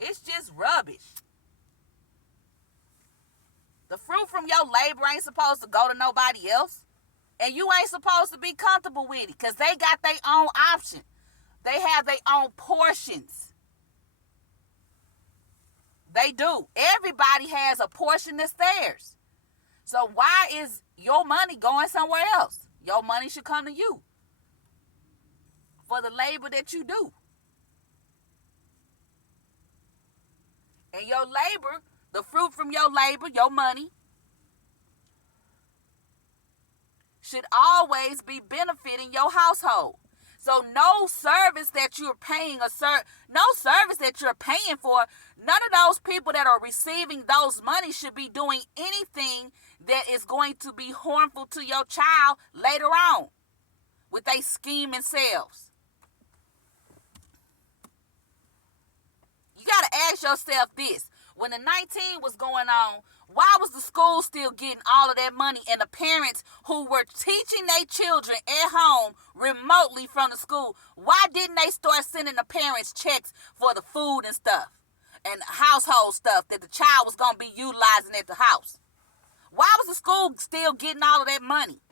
It's just rubbish. The fruit from your labor ain't supposed to go to nobody else. And you ain't supposed to be comfortable with it because they got their own option. They have their own portions. They do. Everybody has a portion that's theirs. So why is your money going somewhere else? Your money should come to you for the labor that you do. And your labor, the fruit from your labor, your money, should always be benefiting your household. So no service that you're paying for, none of those people that are receiving those money should be doing anything that is going to be harmful to your child later on with their scheming selves. You got to ask yourself this. When the 19 was going on, why was the school still getting all of that money, and the parents who were teaching their children at home remotely from the school, why didn't they start sending the parents checks for the food and stuff and household stuff that the child was going to be utilizing at the house? Why was the school still getting all of that money?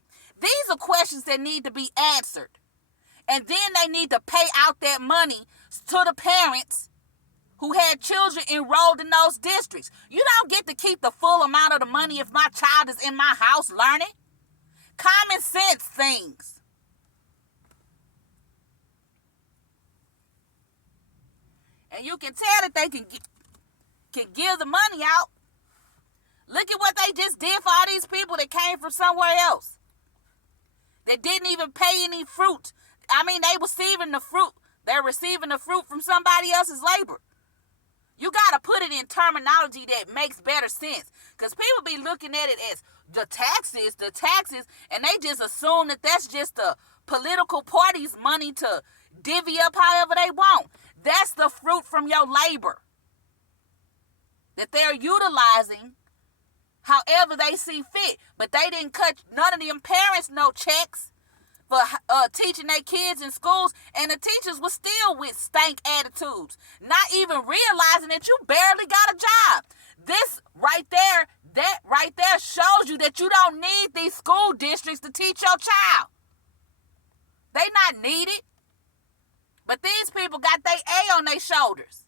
These are questions that need to be answered. And then they need to pay out that money to the parents who had children enrolled in those districts. You don't get to keep the full amount of the money if my child is in my house learning. Common sense things. And you can tell that they can give the money out. Look at what they just did for all these people that came from somewhere else. That didn't even pay any fruit. I mean, they're receiving the fruit from somebody else's labor. You got to put it in terminology that makes better sense. Because people be looking at it as the taxes, and they just assume that that's just the political party's money to divvy up however they want. That's the fruit from your labor that they're utilizing however they see fit. But they didn't cut none of them parents no checks for teaching their kids in schools, and the teachers were still with stank attitudes, not even realizing that you barely got a job. That right there shows you that you don't need these school districts to teach your child. They not needed. But these people got their A on their shoulders.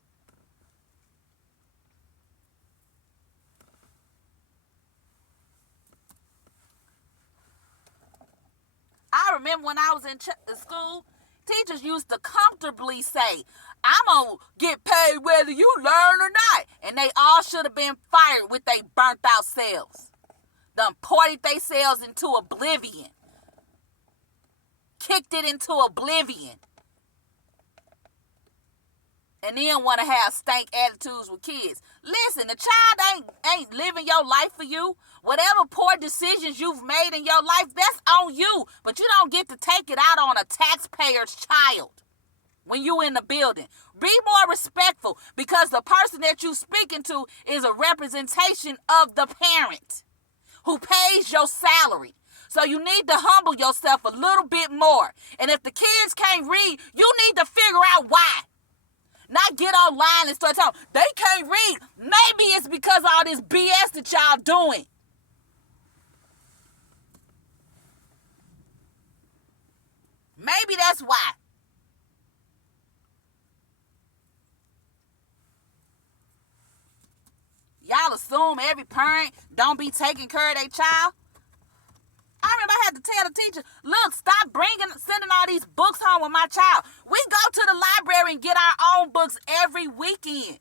I remember when I was in school, teachers used to comfortably say, I'm going to get paid whether you learn or not. And they all should have been fired with their burnt out selves. Done partied their selves into oblivion. Kicked it into oblivion. And then want to have stank attitudes with kids. Listen, the child ain't living your life for you. Whatever poor decisions you've made in your life, that's on you. But you don't get to take it out on a taxpayer's child when you in the building. Be more respectful, because the person that you speaking to is a representation of the parent who pays your salary. So you need to humble yourself a little bit more. And if the kids can't read, you need to figure out why. Not get online and start talking, they can't read. Maybe it's because of all this BS that y'all doing. Maybe that's why. Y'all assume every parent don't be taking care of their child. I remember I had to tell the teacher, look, stop sending all these books home with my child. We go to the library and get our own books every weekend.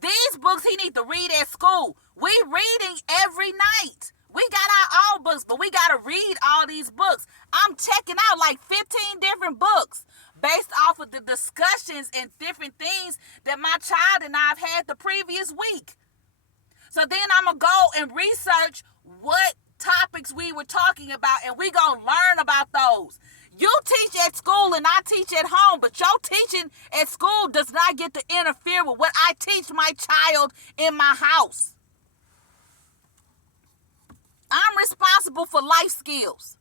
These books he need to read at school. We reading every night. We got our own books, but we got to read all these books. I'm checking out like 15 different books based off of the discussions and different things that my child and I have had the previous week. So then I'm going to go and research what topics we were talking about, and we going to learn about those. You teach at school and I teach at home, but your teaching at school does not get to interfere with what I teach my child in my house. I'm responsible for life skills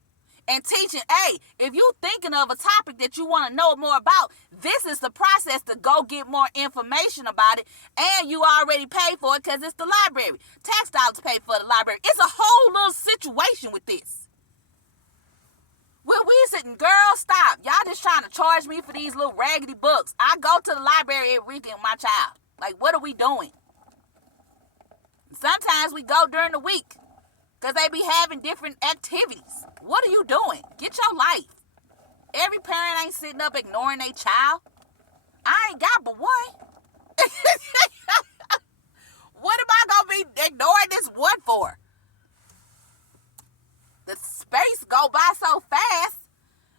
and teaching. Hey, if you're thinking of a topic that you want to know more about, this is the process to go get more information about it, and you already pay for it because it's the library. Tax dollars pay for the library. It's a whole little situation with this. Well, we sitting, girl, stop. Y'all just trying to charge me for these little raggedy books. I go to the library every weekend with my child. Like, what are we doing? Sometimes we go during the week because they be having different activities. What are you doing? Get your life. Every parent ain't sitting up ignoring their child. I ain't got but one. What am I going to be ignoring this one for? The space go by so fast,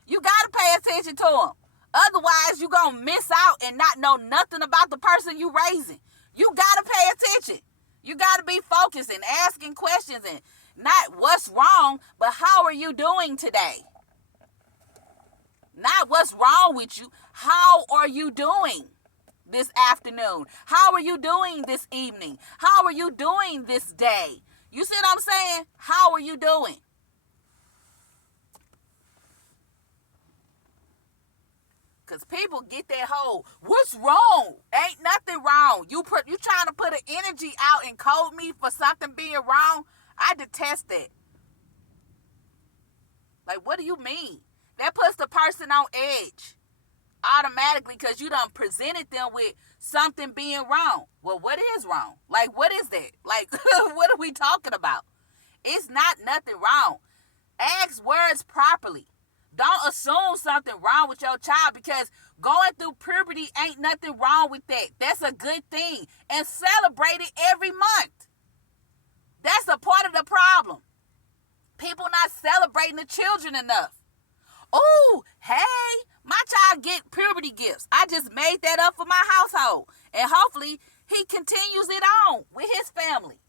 you got to pay attention to them. Otherwise, you're going to miss out and not know nothing about the person you raising. You got to pay attention. You got to be focused and asking questions, and not what's wrong, but how are you doing today? Not what's wrong with you. How are you doing this afternoon? How are you doing this evening? How are you doing this day? You see what I'm saying? How are you doing? Because people get that whole, what's wrong? Ain't nothing wrong. You trying to put an energy out and code me for something being wrong? I detest that. Like, what do you mean? That puts the person on edge automatically because you done presented them with something being wrong. Well, what is wrong? Like, what is that? Like, what are we talking about? It's not nothing wrong. Ask words properly. Don't assume something wrong with your child, because going through puberty ain't nothing wrong with that. That's a good thing. And celebrate it every month. That's a part of the problem. People not celebrating the children enough. Oh, hey, my child get puberty gifts. I just made that up for my household. And hopefully he continues it on with his family.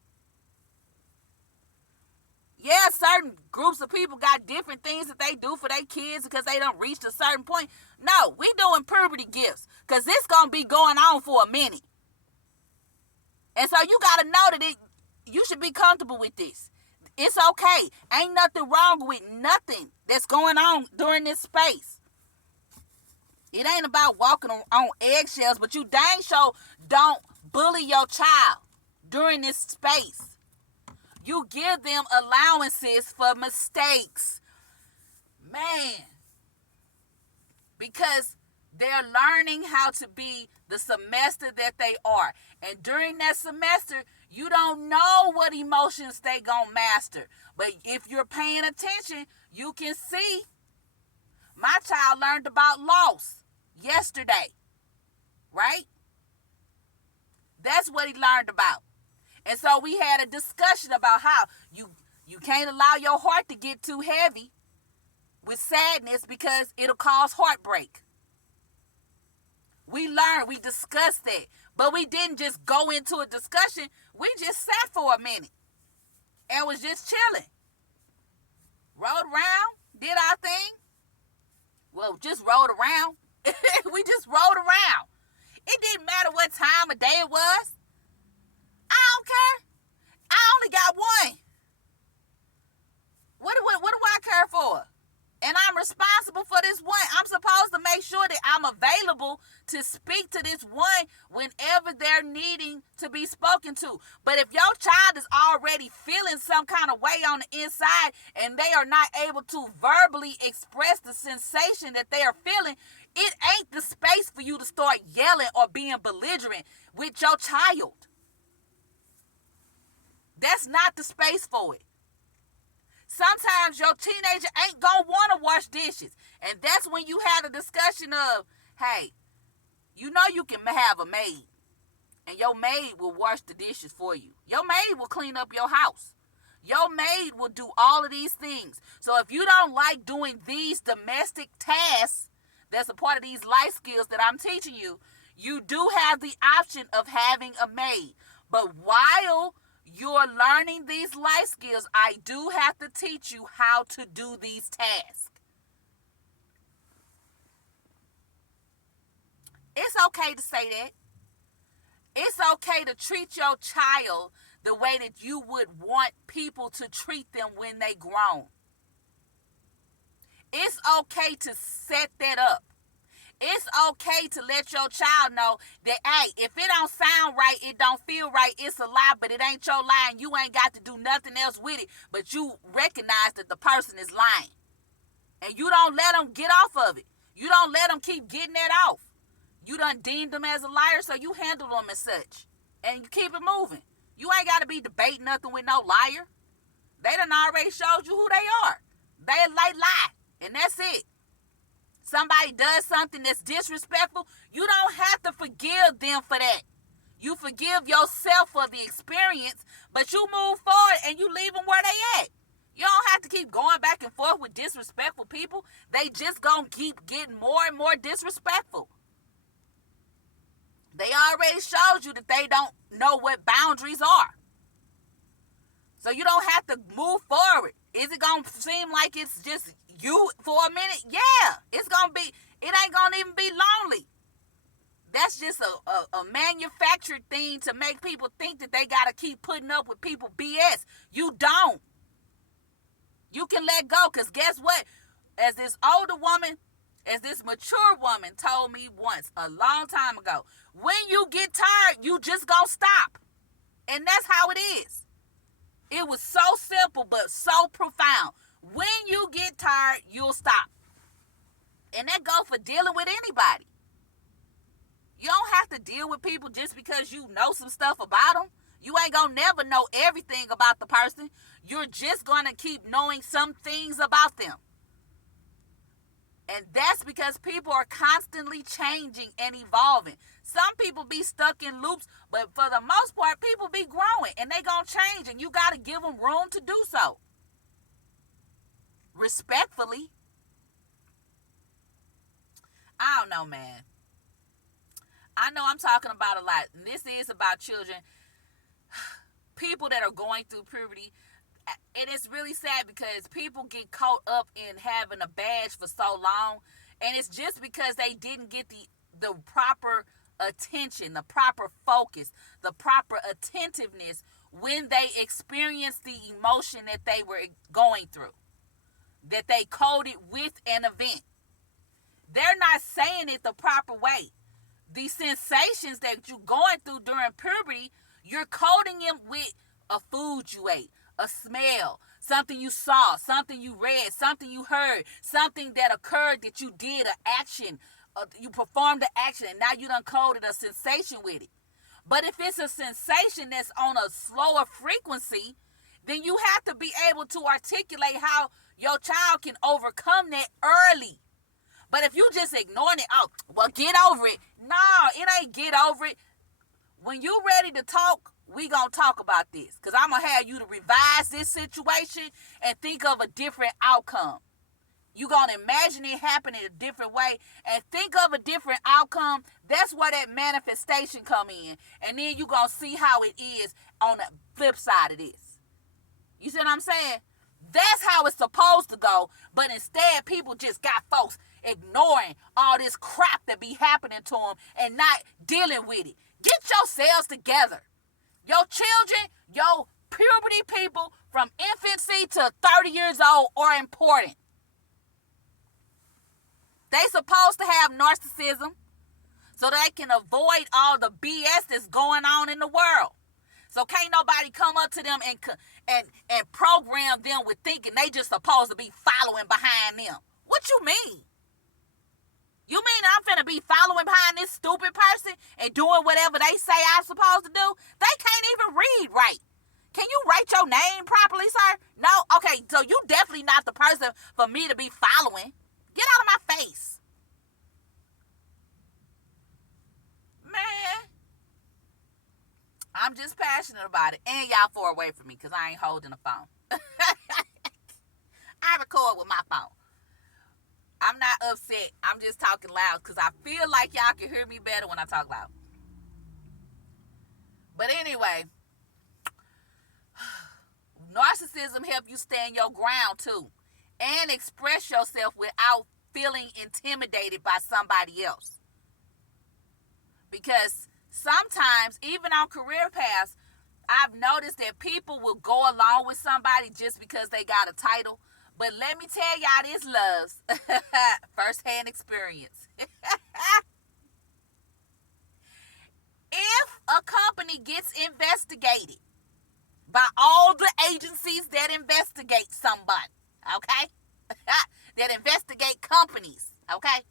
Yeah, certain groups of people got different things that they do for their kids because they done reached a certain point. No, we doing puberty gifts because this going to be going on for a minute. And so you got to know that you should be comfortable with this. It's okay. Ain't nothing wrong with nothing that's going on during this space. It ain't about walking on eggshells, but you dang sure don't bully your child during this space. You give them allowances for mistakes. Man. Because they're learning how to be the semester that they are. And during that semester, you don't know what emotions they gonna master. But if you're paying attention, you can see. My child learned about loss yesterday. Right? That's what he learned about. And so we had a discussion about how you can't allow your heart to get too heavy with sadness because it'll cause heartbreak. We learned, we discussed that. But we didn't just go into a discussion. We just sat for a minute and was just chilling. Rode around, did our thing. Well, just rode around. We just rode around. It didn't matter what time of day it was. I don't care. I only got one. What do I care for? And I'm responsible for this one. I'm supposed to make sure that I'm available to speak to this one whenever they're needing to be spoken to. But if your child is already feeling some kind of way on the inside and they are not able to verbally express the sensation that they are feeling, it ain't the space for you to start yelling or being belligerent with your child. That's not the space for it. Sometimes your teenager ain't gonna want to wash dishes. And that's when you had a discussion of, hey, you know you can have a maid. And your maid will wash the dishes for you. Your maid will clean up your house. Your maid will do all of these things. So if you don't like doing these domestic tasks, that's a part of these life skills that I'm teaching you, you do have the option of having a maid. But while you're learning these life skills, I do have to teach you how to do these tasks. It's okay to say that. It's okay to treat your child the way that you would want people to treat them when they grown. It's okay to set that up. It's okay to let your child know that, hey, if it don't sound right, it don't feel right, it's a lie, but it ain't your lie and you ain't got to do nothing else with it, but you recognize that the person is lying. And you don't let them get off of it. You don't let them keep getting that off. You done deemed them as a liar, so you handle them as such. And you keep it moving. You ain't got to be debating nothing with no liar. They done already showed you who they are. They lie, and that's it. Somebody does something that's disrespectful, you don't have to forgive them for that. You forgive yourself for the experience, but you move forward and you leave them where they at. You don't have to keep going back and forth with disrespectful people. They just gonna keep getting more and more disrespectful. They already showed you that they don't know what boundaries are. So you don't have to move forward. Is it going to seem like it's just you for a minute? Yeah. It's going to be, it ain't going to even be lonely. That's just a manufactured thing to make people think that they got to keep putting up with people BS. You don't. You can let go, because guess what? As this older woman, as this mature woman told me once a long time ago, when you get tired, you just gonna stop. And that's how it is. It was so simple, but so profound. When you get tired, you'll stop. And that goes for dealing with anybody. You don't have to deal with people just because you know some stuff about them. You ain't gonna never know everything about the person. You're just gonna keep knowing some things about them. And that's because people are constantly changing and evolving. Some people be stuck in loops, but for the most part, people be growing and they gonna change, and you gotta give them room to do so. Respectfully. I don't know, man. I know I'm talking about a lot, and this is about children, people that are going through puberty. And it's really sad because people get caught up in having a badge for so long, and it's just because they didn't get the proper attention, the proper focus, the proper attentiveness when they experienced the emotion that they were going through, that they coded with an event. They're not saying it the proper way. The sensations that you're going through during puberty, you're coding them with a food you ate, a smell, something you saw, something you read, something you heard, something that occurred that you did, an action, you performed the action, and now you done coded a sensation with it. But if it's a sensation that's on a slower frequency, then you have to be able to articulate how your child can overcome that early. But if you just ignoring it, oh, well, get over it. No, it ain't get over it. When you ready to talk, we gonna talk about this, because I'm gonna have you to revise this situation and think of a different outcome. You gonna imagine it happening a different way and think of a different outcome. That's where that manifestation come in. And then you gonna see how it is on the flip side of this. You see what I'm saying? That's how it's supposed to go. But instead, people just got folks ignoring all this crap that be happening to them and not dealing with it. Get yourselves together. Your children, your puberty people from infancy to 30 years old are important. They supposed to have narcissism so they can avoid all the BS that's going on in the world. So can't nobody come up to them and program them with thinking they just supposed to be following behind them. What you mean? You mean I'm finna be following behind this stupid person and doing whatever they say I'm supposed to do? They can't even read right. Can you write your name properly, sir? No? Okay, so you definitely not the person for me to be following. Get out of my face. Man. I'm just passionate about it. And y'all far away from me because I ain't holding a phone. I record with my phone. I'm not upset. I'm just talking loud because I feel like y'all can hear me better when I talk loud. But anyway, narcissism help you stand your ground too and express yourself without feeling intimidated by somebody else. Because sometimes, even on career paths, I've noticed that people will go along with somebody just because they got a title. But let me tell y'all this, loves, first-hand experience. If a company gets investigated by all the agencies that investigate somebody, okay? That investigate companies, okay?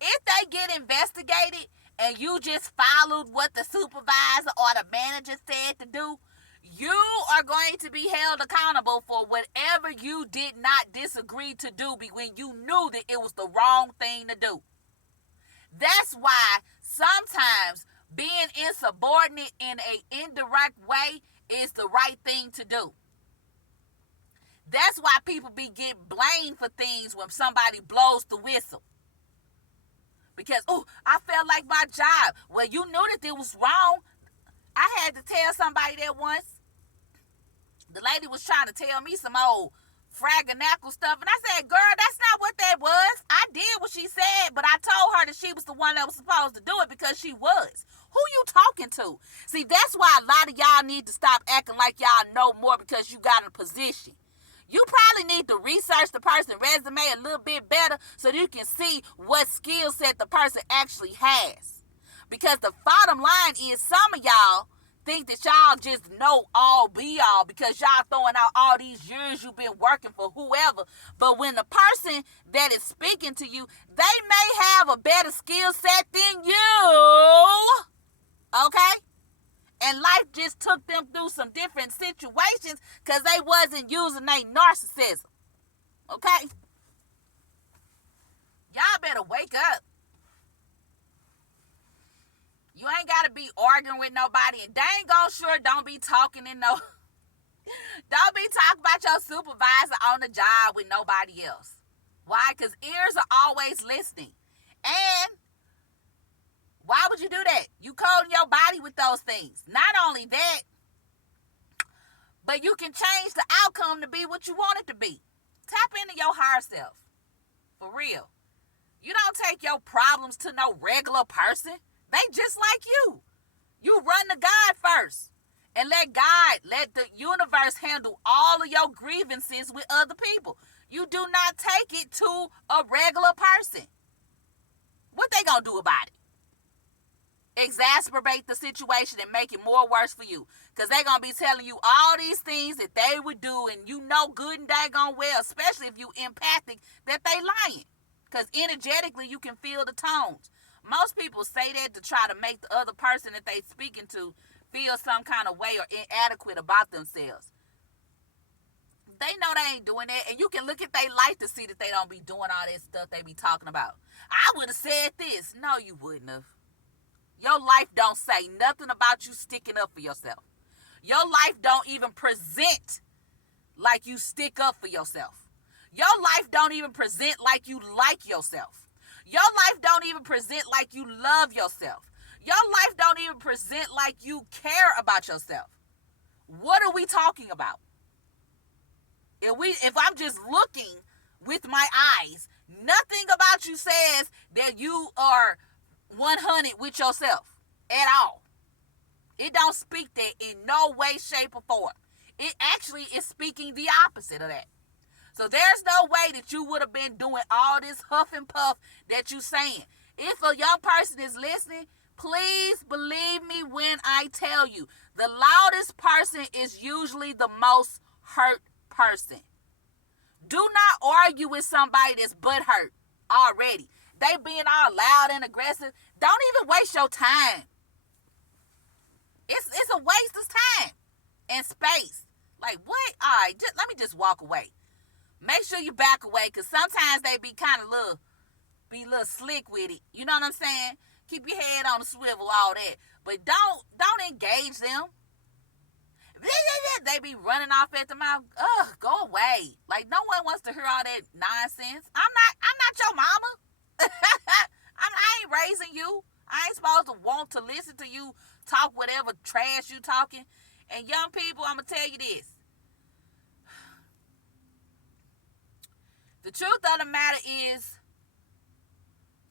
If they get investigated and you just followed what the supervisor or the manager said to do, you are going to be held accountable for whatever you did not disagree to do when you knew that it was the wrong thing to do. That's why sometimes being insubordinate in an indirect way is the right thing to do. That's why people get blamed for things when somebody blows the whistle. Because, I felt like my job. Well, you knew that it was wrong. I had to tell somebody that once. The lady was trying to tell me some old fraganackle stuff. And I said, girl, that's not what that was. I did what she said, but I told her that she was the one that was supposed to do it because she was. Who you talking to? See, that's why a lot of y'all need to stop acting like y'all know more because you got a position. You probably need to research the person's resume a little bit better so that you can see what skill set the person actually has. Because the bottom line is some of y'all think that y'all just know all be all because y'all throwing out all these years you've been working for whoever. But when the person that is speaking to you, they may have a better skill set than you. Okay? And life just took them through some different situations because they wasn't using their narcissism. Okay? Y'all better wake up. You ain't got to be arguing with nobody. And dang on sure don't be talking don't be talking about your supervisor on the job with nobody else. Why? Because ears are always listening. And why would you do that? You coding your body with those things. Not only that, but you can change the outcome to be what you want it to be. Tap into your higher self. For real. You don't take your problems to no regular person. They just like you. You run to God first. And let the universe handle all of your grievances with other people. You do not take it to a regular person. What they gonna do about it? Exacerbate the situation and make it more worse for you. Because they going to be telling you all these things that they would do and you know good and daggone well, especially if you empathic, that they lying. Because energetically you can feel the tones. Most people say that to try to make the other person that they speaking to feel some kind of way or inadequate about themselves. They know they ain't doing that, and you can look at their life to see that they don't be doing all that stuff they be talking about. I would have said this. No, you wouldn't have. Your life don't say nothing about you sticking up for yourself. Your life don't even present like you stick up for yourself. Your life don't even present like you like yourself. Your life don't even present like you love yourself. Your life don't even present like you care about yourself. What are we talking about? If I'm just looking with my eyes, nothing about you says that you are 100 with yourself at all. It don't speak that in no way, shape, or form. It actually is speaking the opposite of that. So there's no way that you would have been doing all this huff and puff that you saying. If a young person is listening, please believe me when I tell you, the loudest person is usually the most hurt person. Do not argue with somebody that's butthurt already. They being all loud and aggressive. Don't even waste your time. It's a waste of time and space. Like, what? All right, let me just walk away. Make sure you back away, because sometimes they be kind of little slick with it. You know what I'm saying? Keep your head on the swivel, all that. But don't engage them. They be running off at the mouth. Ugh, go away. Like, no one wants to hear all that nonsense. I'm not your mama. I ain't raising you. I ain't supposed to want to listen to you talk whatever trash you talking. And young people, I'm going to tell you this. The truth of the matter is,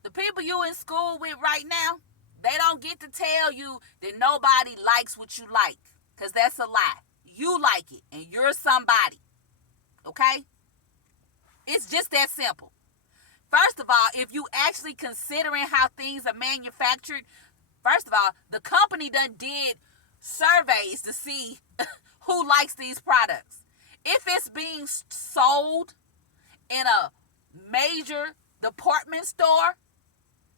the people you in school with right now, they don't get to tell you that nobody likes what you like. Because that's a lie. You like it, and you're somebody. Okay? It's just that simple. First of all, if you actually considering how things are manufactured, first of all, the company done did surveys to see who likes these products. If it's being sold in a major department store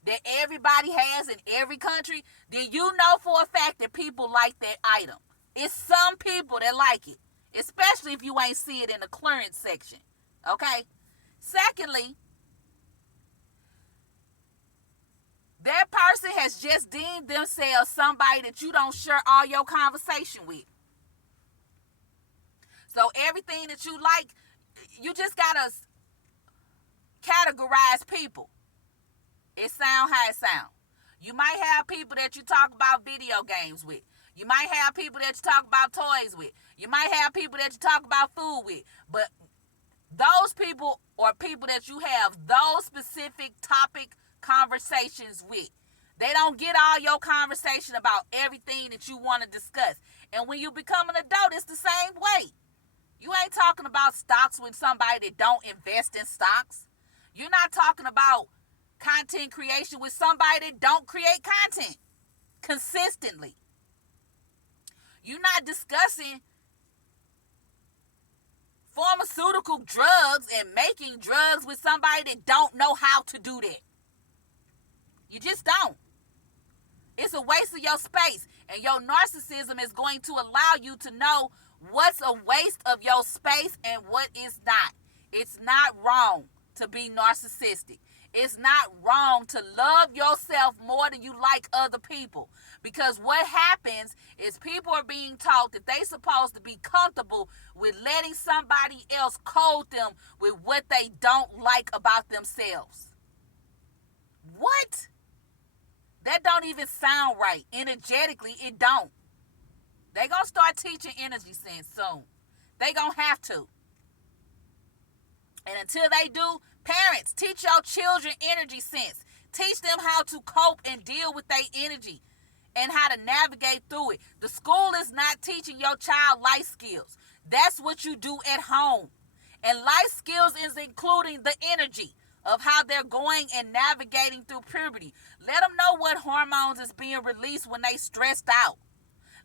that everybody has in every country, then you know for a fact that people like that item. It's some people that like it, especially if you ain't see it in the clearance section. Okay? Secondly, that person has just deemed themselves somebody that you don't share all your conversation with. So everything that you like, you just gotta categorize people. It sound how it sound. You might have people that you talk about video games with. You might have people that you talk about toys with. You might have people that you talk about food with. But those people are people that you have those specific topic conversations with. They don't get all your conversation about everything that you want to discuss. And when you become an adult, it's the same way. You ain't talking about stocks with somebody that don't invest in stocks. You're not talking about content creation with somebody that don't create content consistently. You're not discussing pharmaceutical drugs and making drugs with somebody that don't know how to do that. You just don't. It's a waste of your space. And your narcissism is going to allow you to know what's a waste of your space and what is not. It's not wrong to be narcissistic. It's not wrong to love yourself more than you like other people. Because what happens is people are being taught that they're supposed to be comfortable with letting somebody else code them with what they don't like about themselves. What? That don't even sound right. Energetically, it don't. They gonna start teaching energy sense soon. They gonna have to. And until they do, parents, teach your children energy sense. Teach them how to cope and deal with their energy and how to navigate through it. The school is not teaching your child life skills. That's what you do at home. And life skills is including the energy of how they're going and navigating through puberty. Let them know what hormones is being released when they stressed out.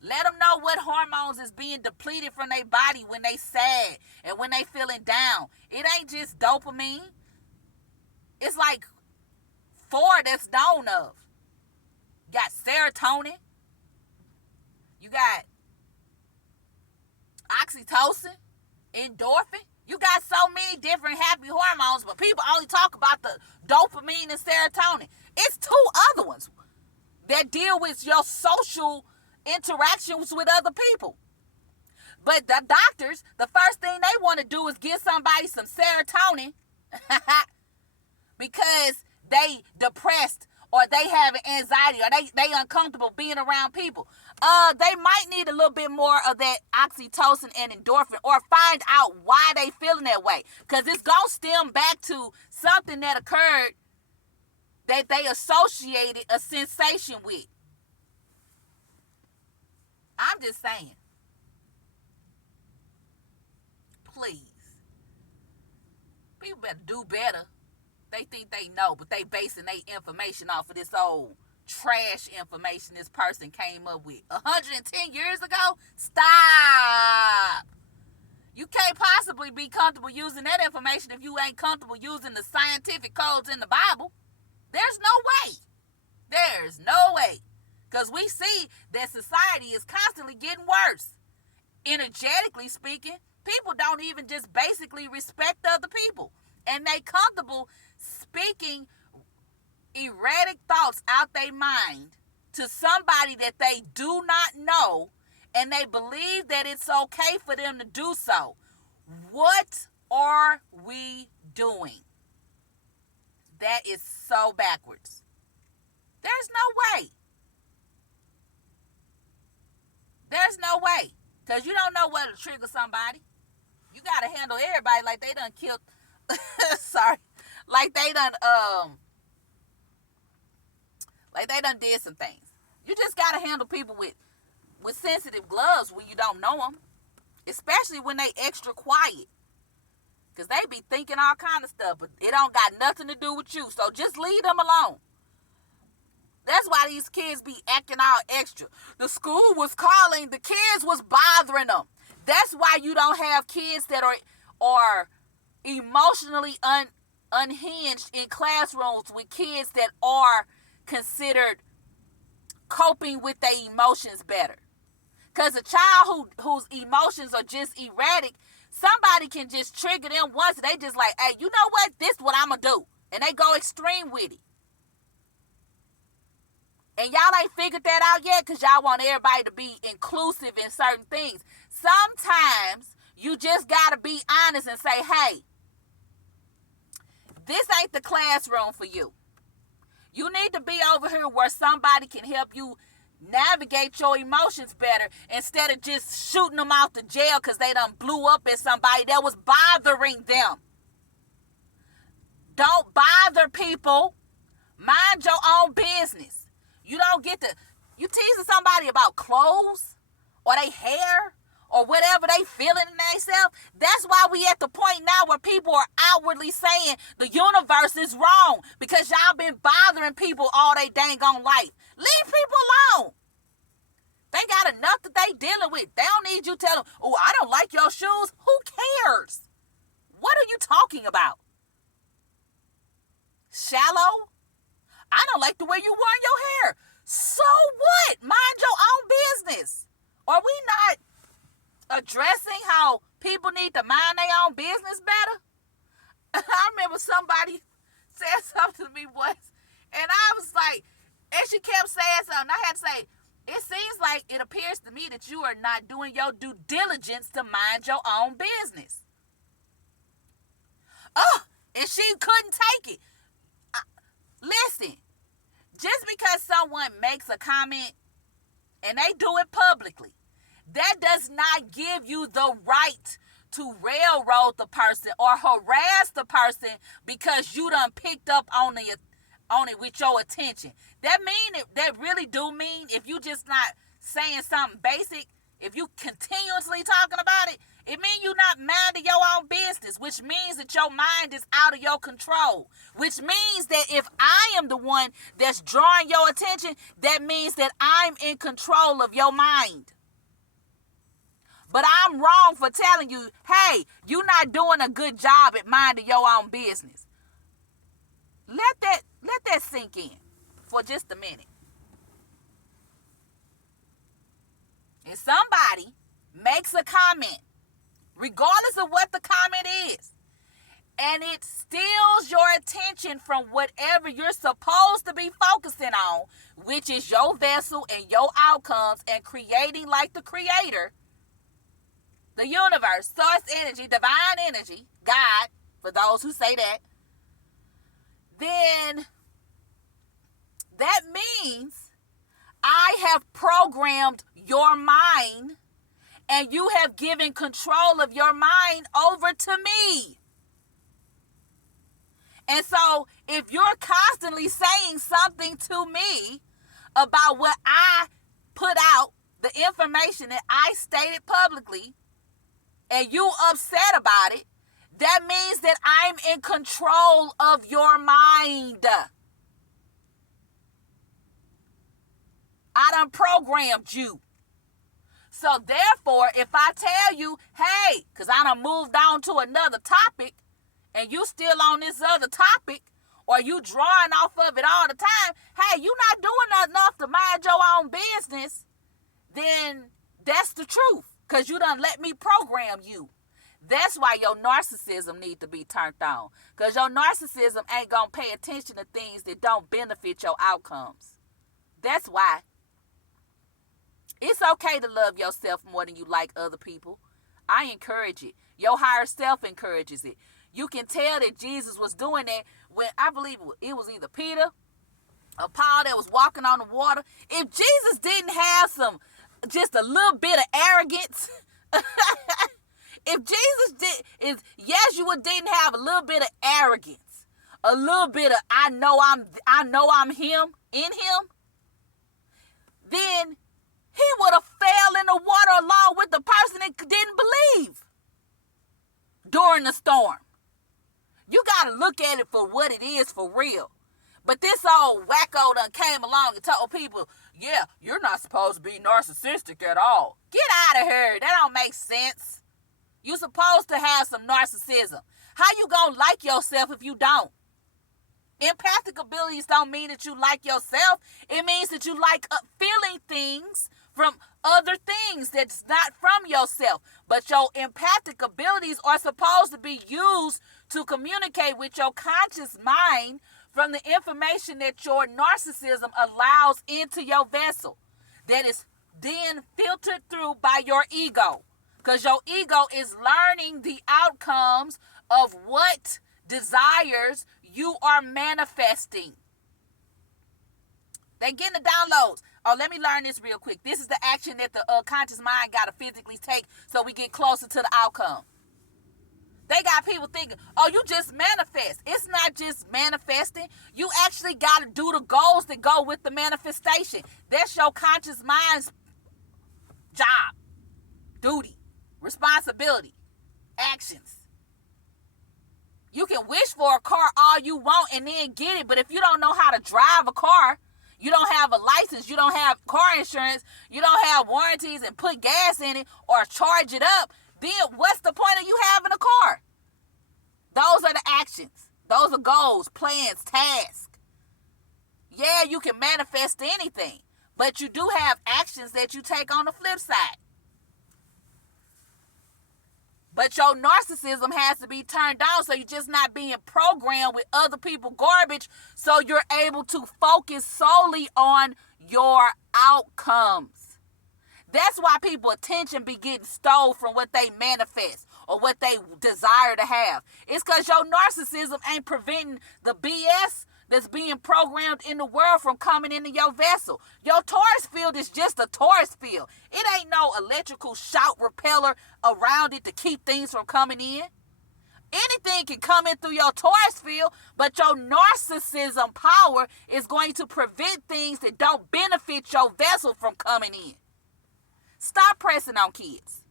Let them know what hormones is being depleted from their body when they sad and when they feeling down. It ain't just dopamine. It's like 4 that's known of. You got serotonin. You got oxytocin, endorphin. You got so many different happy hormones, but people only talk about the dopamine and serotonin. It's 2 other ones that deal with your social interactions with other people. But the doctors, the first thing they want to do is give somebody some serotonin because they depressed or they have anxiety or they uncomfortable being around people. They might need a little bit more of that oxytocin and endorphin or find out why they feeling that way. Because it's going to stem back to something that occurred that they associated a sensation with. I'm just saying. Please. People better do better. They think they know, but they basing their information off of this old trash information this person came up with 110 years ago. Stop. You can't possibly be comfortable using that information if you ain't comfortable using the scientific codes in the Bible. There's no way. There's no way. Because we see that society is constantly getting worse. Energetically speaking, people don't even just basically respect other people. And they comfortable speaking erratic thoughts out their mind to somebody that they do not know, and they believe that it's okay for them to do so. What are we doing? That is so backwards. There's no way. There's no way. Because you don't know what'll trigger somebody. You got to handle everybody like they done killed. Sorry. Like they done did some things. You just got to handle people with sensitive gloves when you don't know them. Especially when they extra quiet. Because they be thinking all kind of stuff. But it don't got nothing to do with you. So just leave them alone. That's why these kids be acting all extra. The school was calling. The kids was bothering them. That's why you don't have kids that are emotionally unhinged in classrooms with kids that are considered coping with their emotions better. Because a child whose emotions are just erratic, somebody can just trigger them once. And they just like, hey, you know what? This is what I'm going to do. And they go extreme with it. And y'all ain't figured that out yet because y'all want everybody to be inclusive in certain things. Sometimes you just got to be honest and say, hey, this ain't the classroom for you. You need to be over here where somebody can help you navigate your emotions better instead of just shooting them out to jail because they done blew up at somebody that was bothering them. Don't bother people. Mind your own business. You don't get to, you teasing somebody about clothes or their hair or whatever they feeling in themselves. That's why we at the point now where people are outwardly saying the universe is wrong because y'all been bothering people all they dang on life. Leave people alone. They got enough that they dealing with. They don't need you telling them, oh, I don't like your shoes. Who cares? What are you talking about? Shallow? I don't like the way you wear your hair. So what? Mind your own business. Are we not addressing how people need to mind their own business better? I remember somebody said something to me once, and I was like, and she kept saying something. I had to say, it seems like it appears to me that you are not doing your due diligence to mind your own business. Oh, and she couldn't take it. Listen, just because someone makes a comment and they do it publicly, that does not give you the right to railroad the person or harass the person because you done picked up on it with your attention. That really do mean if you just not saying something basic, if you continuously talking about it, it means you not minding your own business, which means that your mind is out of your control, which means that if I am the one that's drawing your attention, that means that I'm in control of your mind. But I'm wrong for telling you, hey, you're not doing a good job at minding your own business. Let that sink in for just a minute. If somebody makes a comment, regardless of what the comment is, and it steals your attention from whatever you're supposed to be focusing on, which is your vessel and your outcomes and creating like the creator, the universe, source energy, divine energy, God, for those who say that, then that means I have programmed your mind and you have given control of your mind over to me. And so if you're constantly saying something to me about what I put out, the information that I stated publicly, and you upset about it, that means that I'm in control of your mind. I done programmed you. So therefore, if I tell you, hey, because I done moved on to another topic, and you still on this other topic, or you drawing off of it all the time, hey, you not doing enough to mind your own business, then that's the truth, because you done let me program you. That's why your narcissism need to be turned on. Because your narcissism ain't going to pay attention to things that don't benefit your outcomes. That's why. It's okay to love yourself more than you like other people. I encourage it. Your higher self encourages it. You can tell that Jesus was doing that when, I believe it was either Peter or Paul that was walking on the water. If Jesus didn't have just a little bit of arrogance, if Jesus didn't have a little bit of arrogance, a little bit of I know I'm him in him, then he would have fell in the water along with the person that didn't believe during the storm. You got to look at it for what it is for real. But this old wacko done came along and told people, yeah, you're not supposed to be narcissistic at all. Get out of here. That don't make sense. You're supposed to have some narcissism. How you gonna like yourself if you don't? Empathic abilities don't mean that you like yourself. It means that you like feeling things from other things that's not from yourself. But your empathic abilities are supposed to be used to communicate with your conscious mind from the information that your narcissism allows into your vessel. That is then filtered through by your ego. Because your ego is learning the outcomes of what desires you are manifesting. They getting the downloads. Oh, let me learn this real quick. This is the action that the conscious mind got to physically take so we get closer to the outcome. They got people thinking, oh, you just manifest. It's not just manifesting. You actually got to do the goals that go with the manifestation. That's your conscious mind's job, duty, responsibility, actions. You can wish for a car all you want and then get it, but if you don't know how to drive a car, you don't have a license, you don't have car insurance, you don't have warranties and put gas in it or charge it up, then what's the point of you having a car? Those are the actions. Those are goals, plans, tasks. Yeah, you can manifest anything, but you do have actions that you take on the flip side. But your narcissism has to be turned down so you're just not being programmed with other people's garbage, so you're able to focus solely on your outcomes. That's why people's attention be getting stole from what they manifest or what they desire to have. It's because your narcissism ain't preventing the BS that's being programmed in the world from coming into your vessel. Your Taurus field is just a Taurus field. It ain't no electrical shout repeller around it to keep things from coming in. Anything can come in through your Taurus field, but your narcissism power is going to prevent things that don't benefit your vessel from coming in. Stop pressing on kids.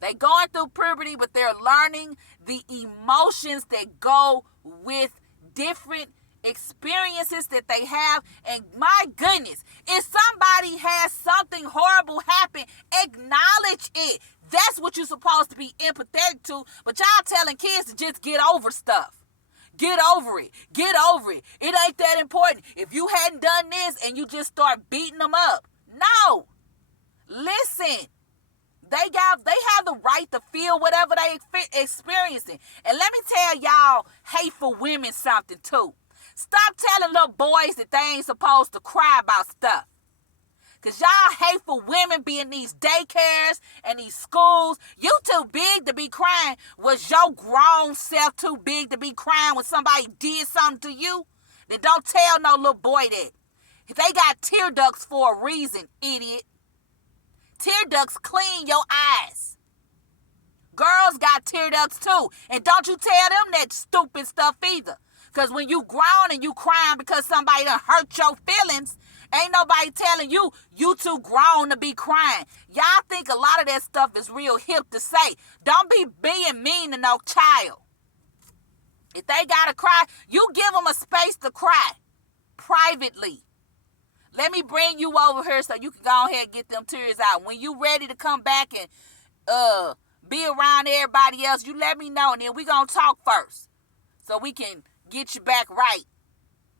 They're going through puberty, but they're learning the emotions that go with different experiences that they have. And my goodness, if somebody has something horrible happen, acknowledge it. That's what you're supposed to be empathetic to. But y'all telling kids to just get over stuff. Get over it. Get over it. It ain't that important. If you hadn't done this and you just start beating them up. No. Listen. They have the right to feel whatever they experiencing. And let me tell y'all hateful women something too. Stop telling little boys that they ain't supposed to cry about stuff. Because y'all hateful women be in these daycares and these schools. You too big to be crying. Was your grown self too big to be crying when somebody did something to you? Then don't tell no little boy that. They got tear ducts for a reason, idiot. Tear ducts clean your eyes. Girls got tear ducts too. And don't you tell them that stupid stuff either. Because when you grown and you crying because somebody done hurt your feelings, ain't nobody telling you too grown to be crying. Y'all think a lot of that stuff is real hip to say. Don't be being mean to no child. If they gotta cry, you give them a space to cry privately. Let me bring you over here so you can go ahead and get them tears out. When you ready to come back and be around everybody else, you let me know, and then we gonna talk first so we can get you back right.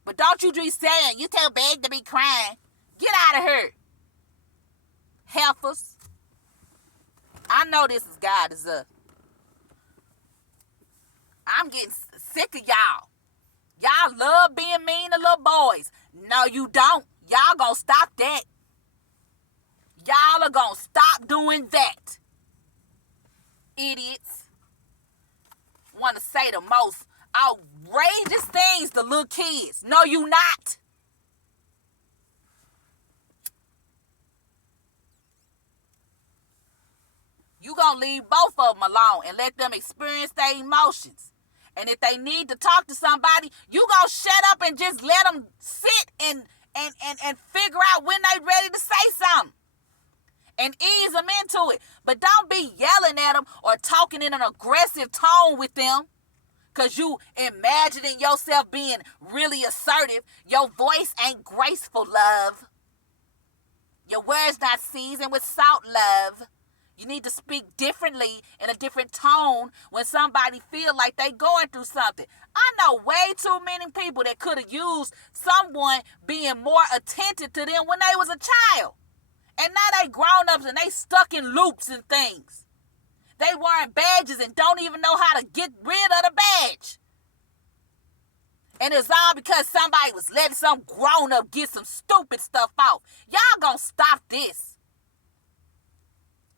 But don't you be saying you too big to be crying. Get out of here, heifers. I know this is God is up. I'm getting sick of y'all. Y'all love being mean to little boys. No, you don't. Y'all gonna stop that. Y'all are gonna stop doing that. Idiots. Want to say the most outrageous things to little kids. No, you not. You gonna leave both of them alone and let them experience their emotions. And if they need to talk to somebody, you gonna shut up and just let them sit and figure out when they ready to say something. And ease them into it. But don't be yelling at them or talking in an aggressive tone with them. Because you imagining yourself being really assertive. Your voice ain't graceful, love. Your words not seasoned with salt, love. You need to speak differently in a different tone when somebody feel like they going through something. I know way too many people that could have used someone being more attentive to them when they was a child. And now they grown ups and they stuck in loops and things. They wearing badges and don't even know how to get rid of the badge. And it's all because somebody was letting some grown up get some stupid stuff off. Y'all gonna stop this.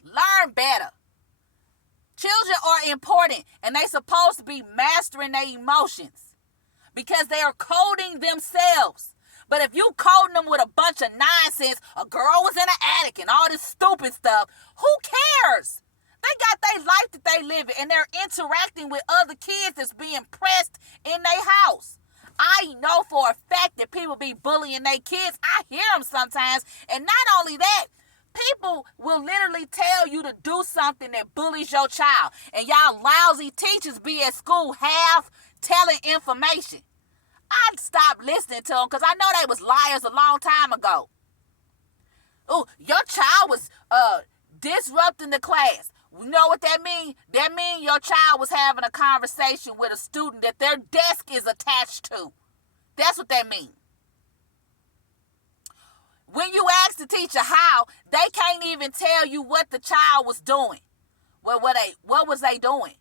Learn better. Children are important and they supposed to be mastering their emotions because they are coding themselves. But if you coding them with a bunch of nonsense, a girl was in an attic and all this stupid stuff, who cares? They got their life that they live in and they're interacting with other kids that's being pressed in their house. I know for a fact that people be bullying their kids. I hear them sometimes. And not only that, people will literally tell you to do something that bullies your child. And y'all lousy teachers be at school half telling information. I'd stop listening to them because I know they was liars a long time ago. Oh, your child was disrupting the class. You know what that means? That means your child was having a conversation with a student that their desk is attached to. That's what that means. When you ask the teacher how, they can't even tell you what the child was doing. Well, what was they doing?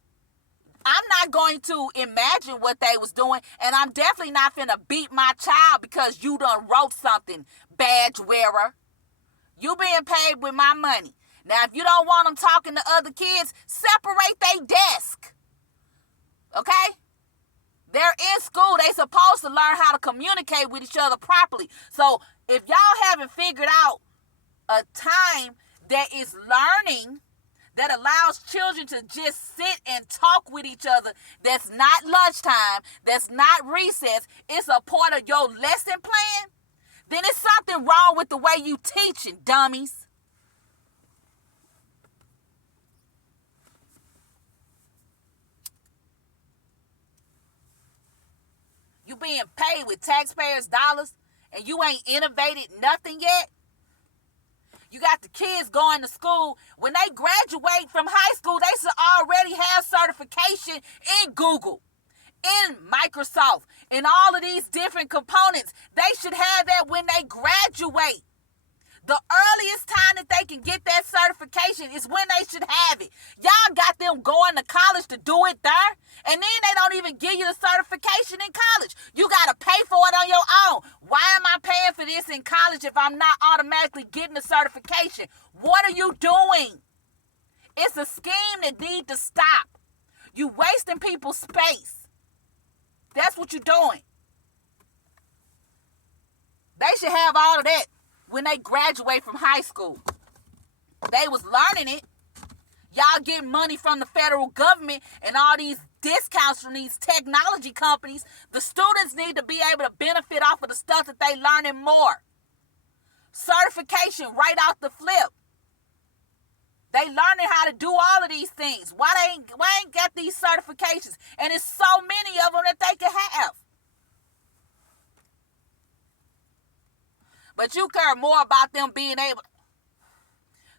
I'm not going to imagine what they was doing, and I'm definitely not finna beat my child because you done wrote something, badge wearer. You being paid with my money. Now, if you don't want them talking to other kids, separate their desk. Okay? They're in school. They supposed to learn how to communicate with each other properly. So, if y'all haven't figured out a time that is learning, that allows children to just sit and talk with each other, that's not lunchtime, that's not recess, it's a part of your lesson plan, then it's something wrong with the way you teaching, dummies. You being paid with taxpayers' dollars and you ain't innovated nothing yet? You got the kids going to school. When they graduate from high school, they should already have certification in Google, in Microsoft, in all of these different components. They should have that when they graduate. The earliest time that they can get that certification is when they should have it. Y'all got them going to college to do it there, and then they don't even give you the certification in college. You got to pay for it on your own. Why am I paying for this in college if I'm not automatically getting the certification? What are you doing? It's a scheme that needs to stop. You wasting people's space. That's what you're doing. They should have all of that when they graduate from high school. They was learning it. Y'all getting money from the federal government and all these discounts from these technology companies. The students need to be able to benefit off of the stuff that they learning more. Certification right off the flip. They learning how to do all of these things. Why ain't got these certifications? And it's so many of them that they can have. But you care more about them being able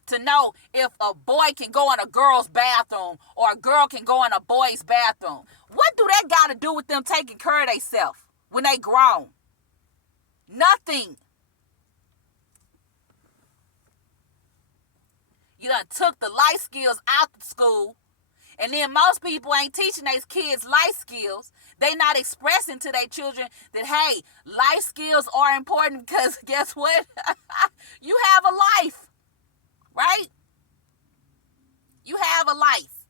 to know if a boy can go in a girl's bathroom or a girl can go in a boy's bathroom. What do that got to do with them taking care of themselves when they grown? Nothing. You done took the life skills out of school And then most people ain't teaching their kids life skills. They not expressing to their children that, hey, life skills are important because guess what? You have a life, right? You have a life.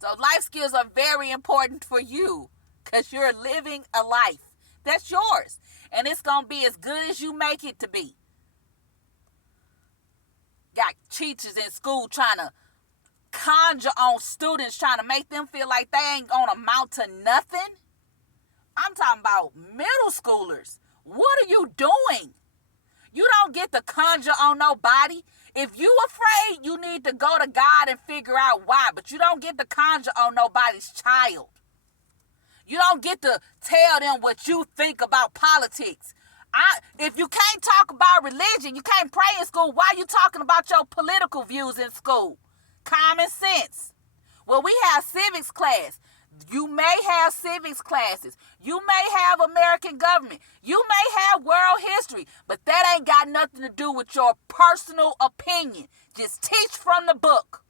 So life skills are very important for you because you're living a life. That's yours. And it's going to be as good as you make it to be. Got teachers in school trying to conjure on students, trying to make them feel like they ain't gonna amount to nothing. I'm talking about middle schoolers. What are you doing? You don't get to conjure on nobody. If you afraid, you need to go to God and figure out why. But you don't get to conjure on nobody's child. You don't get to tell them what you think about politics. If you can't talk about religion, you can't pray in school, why are you talking about your political views in school? Common sense. Well, we have civics class. You may have civics classes. You may have American government. You may have world history. But that ain't got nothing to do with your personal opinion. Just teach from the book.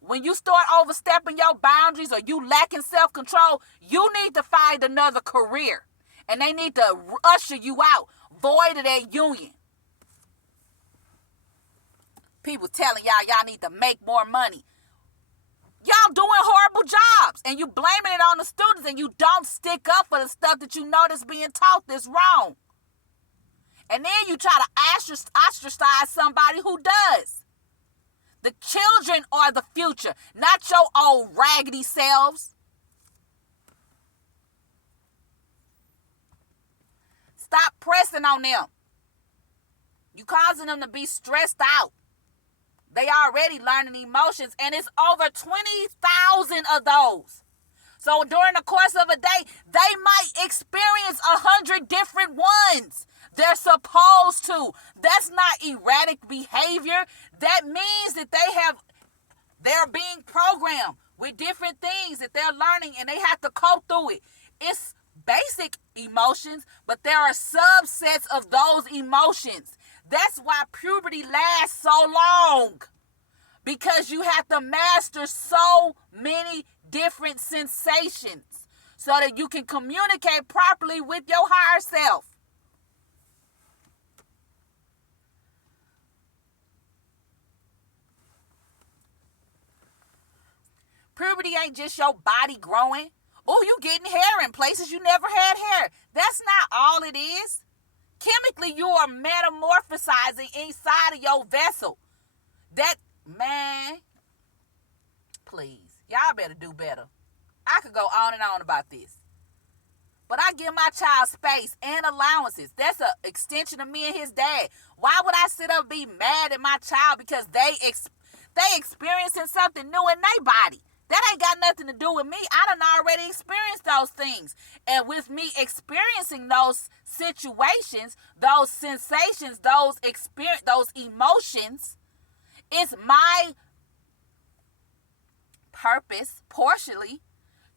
When you start overstepping your boundaries or you lacking self-control, you need to find another career. And they need to usher you out. Void of that union. People telling y'all need to make more money. Y'all doing horrible jobs. And you blaming it on the students. And you don't stick up for the stuff that you know that's being taught that's wrong. And then you try to ostracize somebody who does. The children are the future. Not your old raggedy selves. Stop pressing on them. You causing them to be stressed out. They already learning emotions, and it's over 20,000 of those. So during the course of a day, they might experience 100 different ones. They're supposed to. That's not erratic behavior. That means that they're being programmed with different things that they're learning, and they have to cope through it. It's basic emotions, but there are subsets of those emotions. That's why puberty lasts so long, because you have to master so many different sensations so that you can communicate properly with your higher self. Puberty ain't just your body growing. Oh, you getting hair in places you never had hair. That's not all it is. Chemically, you are metamorphosizing inside of your vessel. Man, please, y'all better do better. I could go on and on about this. But I give my child space and allowances. That's an extension of me and his dad. Why would I sit up and be mad at my child because they experiencing something new in their body? That ain't got nothing to do with me. I done already experienced those things. And with me experiencing those situations, those sensations, those emotions, it's my purpose, partially,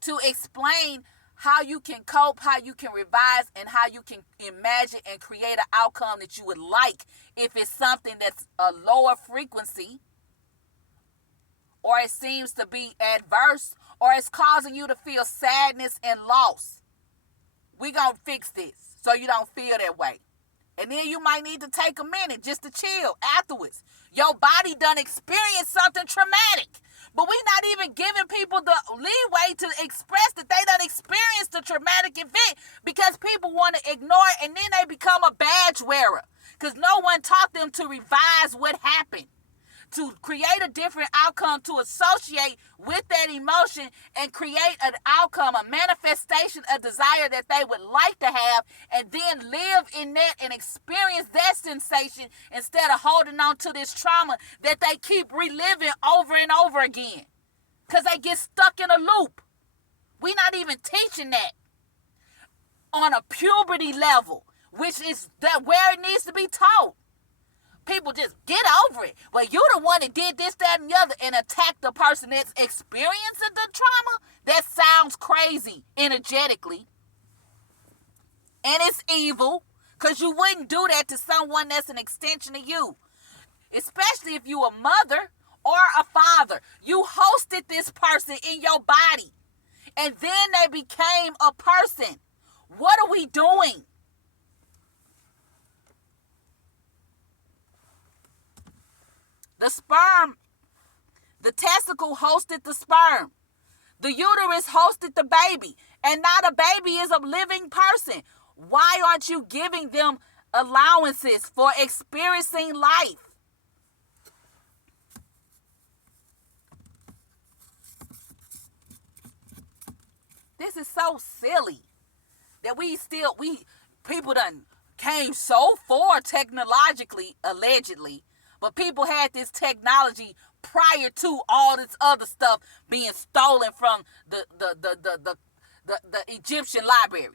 to explain how you can cope, how you can revise, and how you can imagine and create an outcome that you would like if it's something that's a lower frequency, or it seems to be adverse, or it's causing you to feel sadness and loss. We're going to fix this so you don't feel that way. And then you might need to take a minute just to chill afterwards. Your body done experienced something traumatic. But we're not even giving people the leeway to express that they done experienced a traumatic event, because people want to ignore it, and then they become a badge wearer because no one taught them to revise what happened, to create a different outcome, to associate with that emotion and create an outcome, a manifestation, a desire that they would like to have, and then live in that and experience that sensation instead of holding on to this trauma that they keep reliving over and over again because they get stuck in a loop. We're not even teaching that on a puberty level, which is that where it needs to be taught. People just get over it. Well, you the one that did this, that, and the other, and attack the person that's experiencing the trauma. That sounds crazy energetically. And it's evil, because you wouldn't do that to someone that's an extension of you. Especially if you a mother, or a father. You hosted this person in your body, and then they became a person. What are we doing? The sperm, the testicle hosted the sperm. The uterus hosted the baby. And now the baby is a living person. Why aren't you giving them allowances for experiencing life? This is so silly that people done came so far technologically, allegedly, but people had this technology prior to all this other stuff being stolen from the Egyptian library.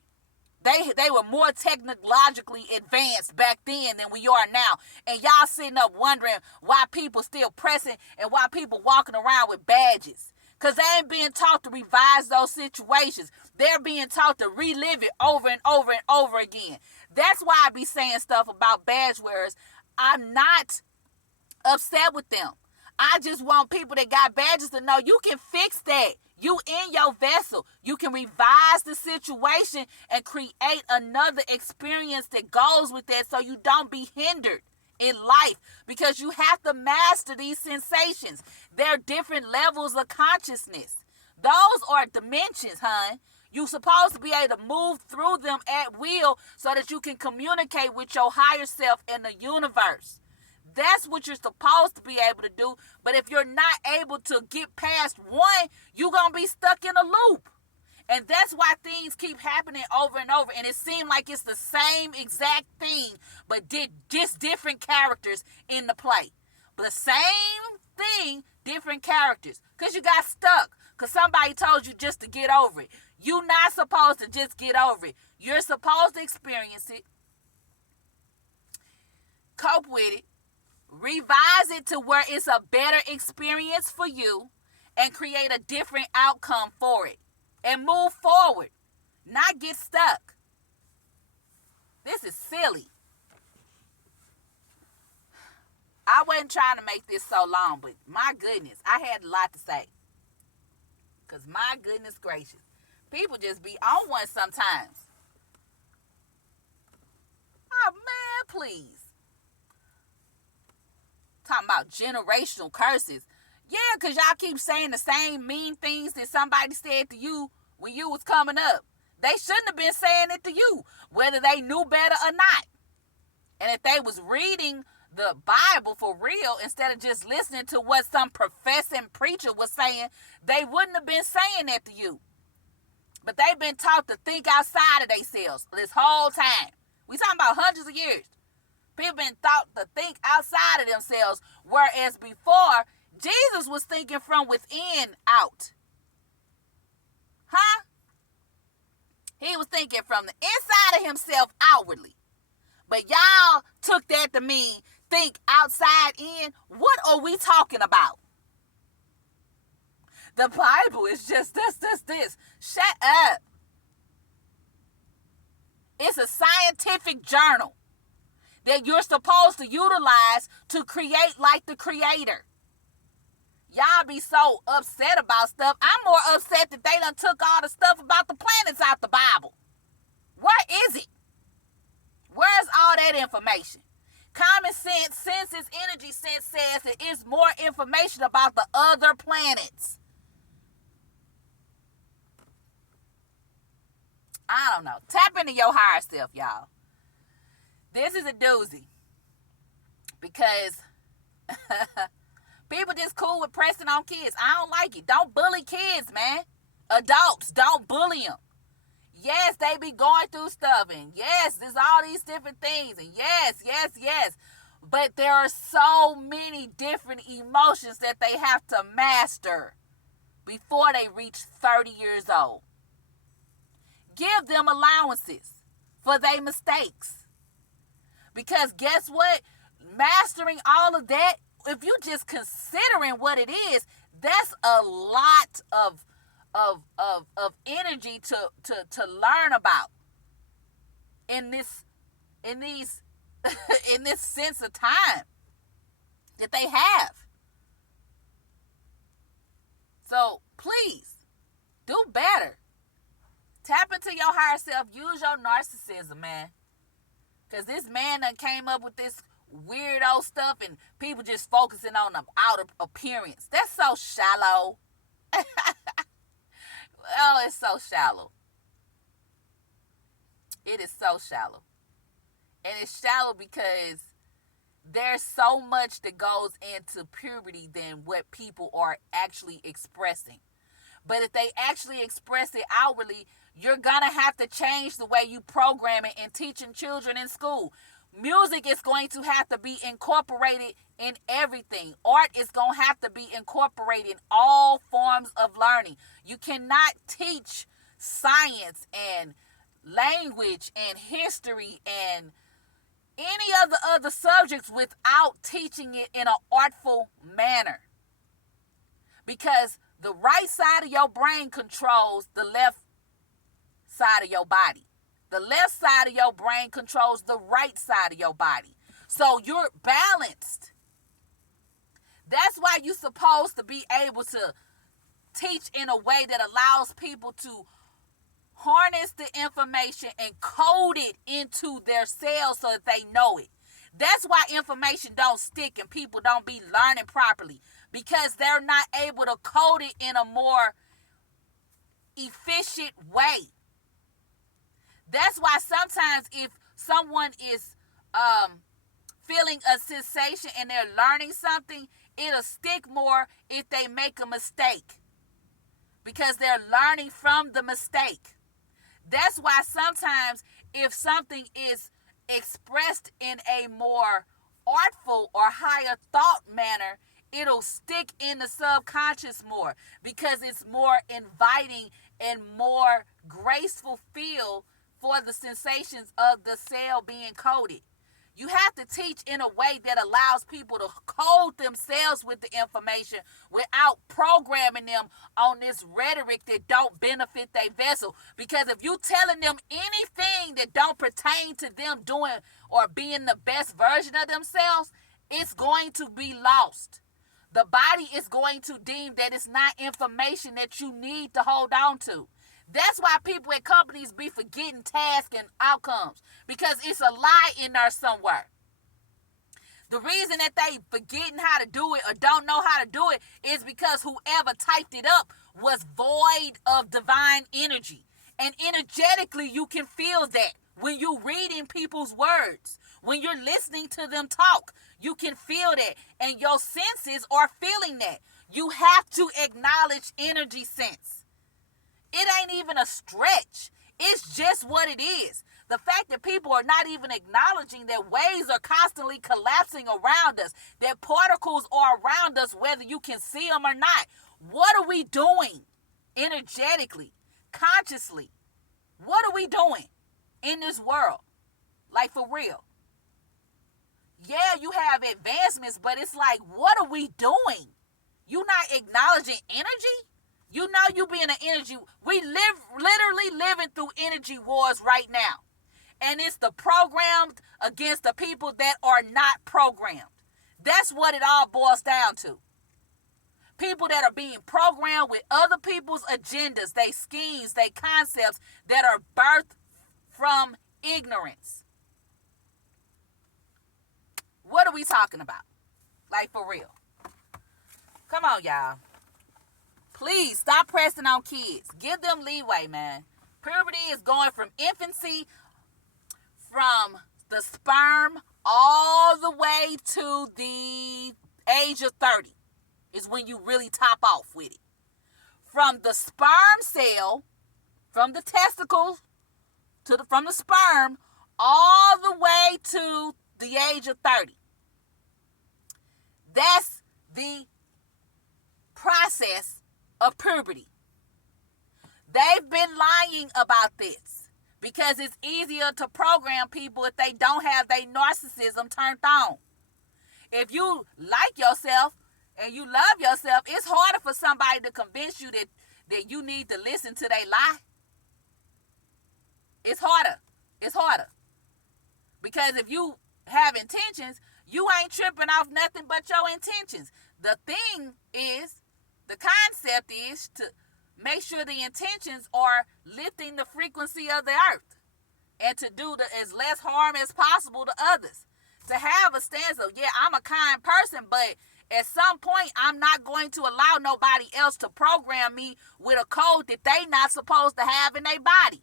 They were more technologically advanced back then than we are now. And y'all sitting up wondering why people still pressing and why people walking around with badges. Because they ain't being taught to revise those situations. They're being taught to relive it over and over and over again. That's why I be saying stuff about badge wearers. I'm not upset with them. I just want people that got badges to know you can fix that. You in your vessel. You can revise the situation and create another experience that goes with that so you don't be hindered in life, because you have to master these sensations. They're different levels of consciousness. Those are dimensions, hon. You're supposed to be able to move through them at will so that you can communicate with your higher self in the universe. That's what you're supposed to be able to do. But if you're not able to get past one, you're going to be stuck in a loop. And that's why things keep happening over and over. And it seems like it's the same exact thing, but just different characters in the play. But the same thing, different characters. Because you got stuck. Because somebody told you just to get over it. You're not supposed to just get over it. You're supposed to experience it, cope with it, revise it to where it's a better experience for you, and create a different outcome for it. And move forward, not get stuck. This is silly. I wasn't trying to make this so long, but my goodness, I had a lot to say. Because my goodness gracious, people just be on one sometimes. Oh man, please. Talking about generational curses. Yeah, because y'all keep saying the same mean things that somebody said to you when you was coming up. They shouldn't have been saying it to you, whether they knew better or not. And if they was reading the Bible for real, instead of just listening to what some professing preacher was saying, they wouldn't have been saying that to you. But they've been taught to think outside of themselves this whole time. We talking about hundreds of years. People been taught to think outside of themselves, whereas before, Jesus was thinking from within out. Huh? He was thinking from the inside of himself outwardly. But y'all took that to mean think outside in. What are we talking about? The Bible is just this. Shut up. It's a scientific journal that you're supposed to utilize to create like the Creator. Y'all be so upset about stuff. I'm more upset that they done took all the stuff about the planets out the Bible. Where is it? Where's all that information? Common sense, senses, energy sense says that it's more information about the other planets. I don't know. Tap into your higher self, y'all. This is a doozy. Because people just cool with pressing on kids. I don't like it. Don't bully kids, man. Adults, don't bully them. Yes, they be going through stuff. And yes, there's all these different things. And yes. But there are so many different emotions that they have to master before they reach 30 years old. Give them allowances for their mistakes. Because guess what? Mastering all of that, if you just considering what it is, that's a lot of energy to learn about in this in this sense of time that they have. So please do better. Tap into your higher self. Use your narcissism, man. Because this man done came up with this weirdo stuff and people just focusing on the outer appearance. That's so shallow. Oh, it's so shallow. It is so shallow. And it's shallow because there's so much that goes into puberty than what people are actually expressing. But if they actually express it outwardly, you're going to have to change the way you program it and teaching children in school. Music is going to have to be incorporated in everything. Art is going to have to be incorporated in all forms of learning. You cannot teach science and language and history and any of the other subjects without teaching it in an artful manner. Because the right side of your brain controls the left side of your body. The left side of your brain controls the right side of your body. So you're balanced. That's why you're supposed to be able to teach in a way that allows people to harness the information and code it into their cells so that they know it. That's why information don't stick and people don't be learning properly, because they're not able to code it in a more efficient way. That's why sometimes if someone is feeling a sensation and they're learning something, it'll stick more if they make a mistake, because they're learning from the mistake. That's why sometimes if something is expressed in a more artful or higher thought manner, it'll stick in the subconscious more, because it's more inviting and more graceful feel for the sensations of the cell being coded. You have to teach in a way that allows people to code themselves with the information without programming them on this rhetoric that don't benefit their vessel. Because if you telling them anything that don't pertain to them doing or being the best version of themselves, it's going to be lost. The body is going to deem that it's not information that you need to hold on to. That's why people at companies be forgetting tasks and outcomes, because it's a lie in there somewhere. The reason that they forgetting how to do it or don't know how to do it is because whoever typed it up was void of divine energy. And energetically, you can feel that when you're reading people's words. When you're listening to them talk, you can feel that. And your senses are feeling that. You have to acknowledge energy sense. It ain't even a stretch. It's just what it is. The fact that people are not even acknowledging that waves are constantly collapsing around us, that particles are around us whether you can see them or not. What are we doing energetically, consciously? What are we doing in this world? Like, for real. Yeah, you have advancements, but it's like, what are we doing? You not acknowledging energy? You know you being an energy. We literally living through energy wars right now. And it's the programmed against the people that are not programmed. That's what it all boils down to. People that are being programmed with other people's agendas, they schemes, they concepts that are birthed from ignorance. What are we talking about? Like, for real. Come on, y'all. Please stop pressing on kids. Give them leeway, man. Puberty is going from infancy, from the sperm all the way to the age of 30 is when you really top off with it. From the sperm cell, from the testicles from the sperm all the way to the age of 30. That's the process of puberty. They've been lying about this because it's easier to program people if they don't have their narcissism turned on. If you like yourself and you love yourself, it's harder for somebody to convince you that you need to listen to their lie. It's harder. It's harder. Because if you have intentions, you ain't tripping off nothing but your intentions. The thing is, The concept is to make sure the intentions are lifting the frequency of the earth and to do as less harm as possible to others. To have a stance of, yeah, I'm a kind person, but at some point, I'm not going to allow nobody else to program me with a code that they not supposed to have in their body.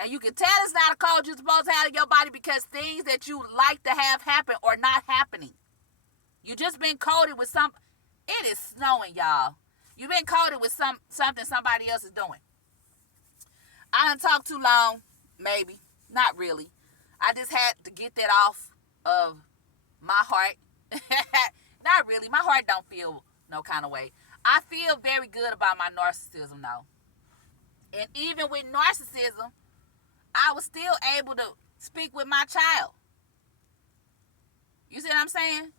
And you can tell it's not a code you're supposed to have in your body because things that you like to have happen are not happening. You just been coded with some. It is snowing, y'all. You've been coded with something somebody else is doing. I done talked too long, maybe. Not really. I just had to get that off of my heart. Not really. My heart don't feel no kind of way. I feel very good about my narcissism, though. And even with narcissism, I was still able to speak with my child. You see what I'm saying?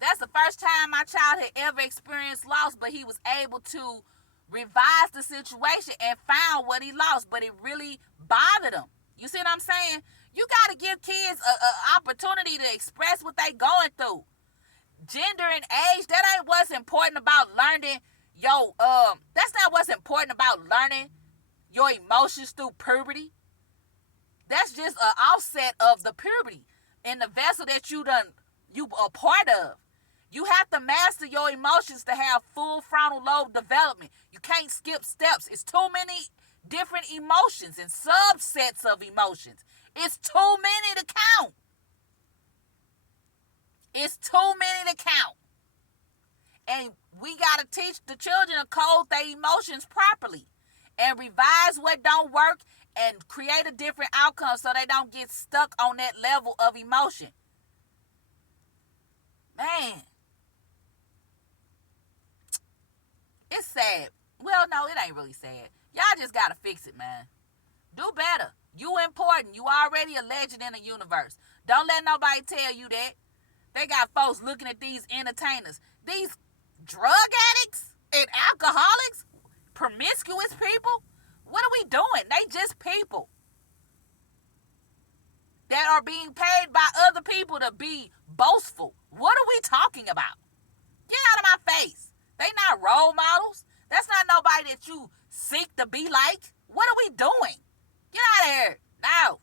That's the first time my child had ever experienced loss, but he was able to revise the situation and found what he lost, but it really bothered him. You see what I'm saying? You got to give kids an opportunity to express what they going through. Gender and age, that ain't what's important about learning that's not what's important about learning your emotions through puberty. That's just an offset of the puberty and the vessel that you a part of. You have to master your emotions to have full frontal lobe development. You can't skip steps. It's too many different emotions and subsets of emotions. It's too many to count. It's too many to count. And we got to teach the children to code their emotions properly and revise what don't work and create a different outcome so they don't get stuck on that level of emotion. Man. It's sad. Well, no, it ain't really sad. Y'all just got to fix it, man. Do better. You important. You already a legend in the universe. Don't let nobody tell you that. They got folks looking at these entertainers. These drug addicts and alcoholics, promiscuous people. What are we doing? They just people that are being paid by other people to be boastful. What are we talking about? Get out of my face. They not role models. That's not nobody that you seek to be like. What are we doing? Get out of here. No.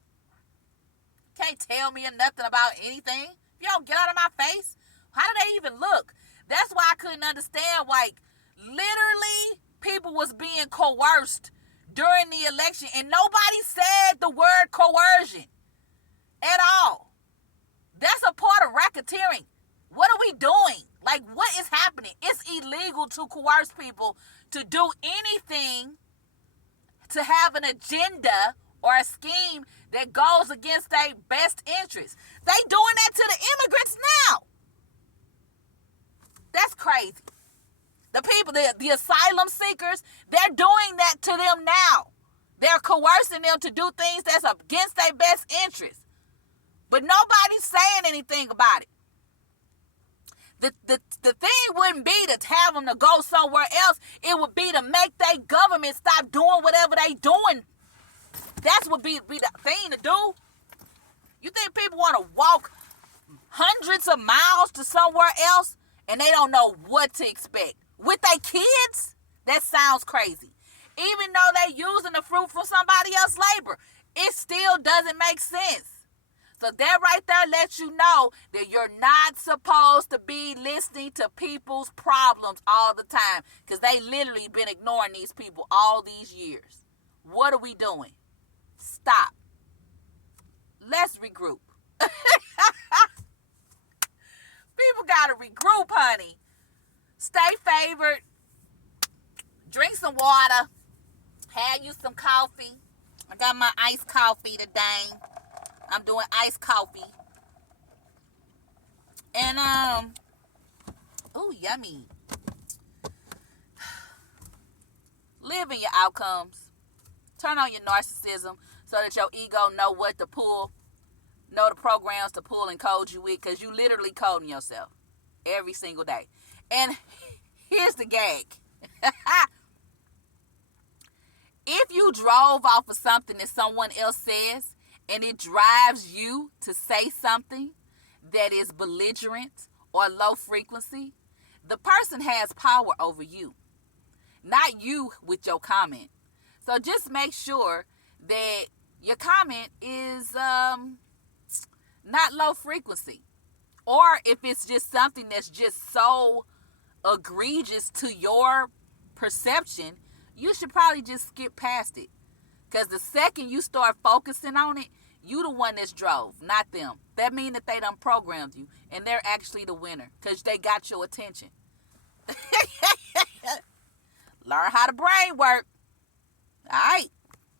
Can't tell me nothing about anything. If you don't get out of my face, how do they even look? That's why I couldn't understand, like, literally people was being coerced during the election and nobody said the word coercion at all. That's a part of racketeering. What are we doing? Like, what is happening? It's illegal to coerce people to do anything to have an agenda or a scheme that goes against their best interests. They doing that to the immigrants now. That's crazy. The people, the asylum seekers, they're doing that to them now. They're coercing them to do things that's against their best interests. But nobody's saying anything about it. The thing wouldn't be to have them to go somewhere else. It would be to make their government stop doing whatever they doing. That's what be the thing to do. You think people want to walk hundreds of miles to somewhere else and they don't know what to expect? With their kids? That sounds crazy. Even though they're using the fruit from somebody else's labor, it still doesn't make sense. So that right there lets you know that you're not supposed to be listening to people's problems all the time, because they literally been ignoring these people all these years. What are we doing? Stop. Let's regroup. People got to regroup, honey. Stay favored. Drink some water. Have you some coffee. I got my iced coffee today. I'm doing iced coffee. And, ooh, yummy. Live in your outcomes. Turn on your narcissism so that your ego know what to pull, know the programs to pull and code you with, because you literally coding yourself every single day. And here's the gag. If you drove off of something that someone else says, and it drives you to say something that is belligerent or low frequency, The person has power over you, not you with your comment. So just make sure that your comment is not low frequency. Or if it's just something that's just so egregious to your perception, you should probably just skip past it. Because the second you start focusing on it, you the one that's drove, not them. That means that they done programmed you, and they're actually the winner because they got your attention. Learn how the brain work. All right.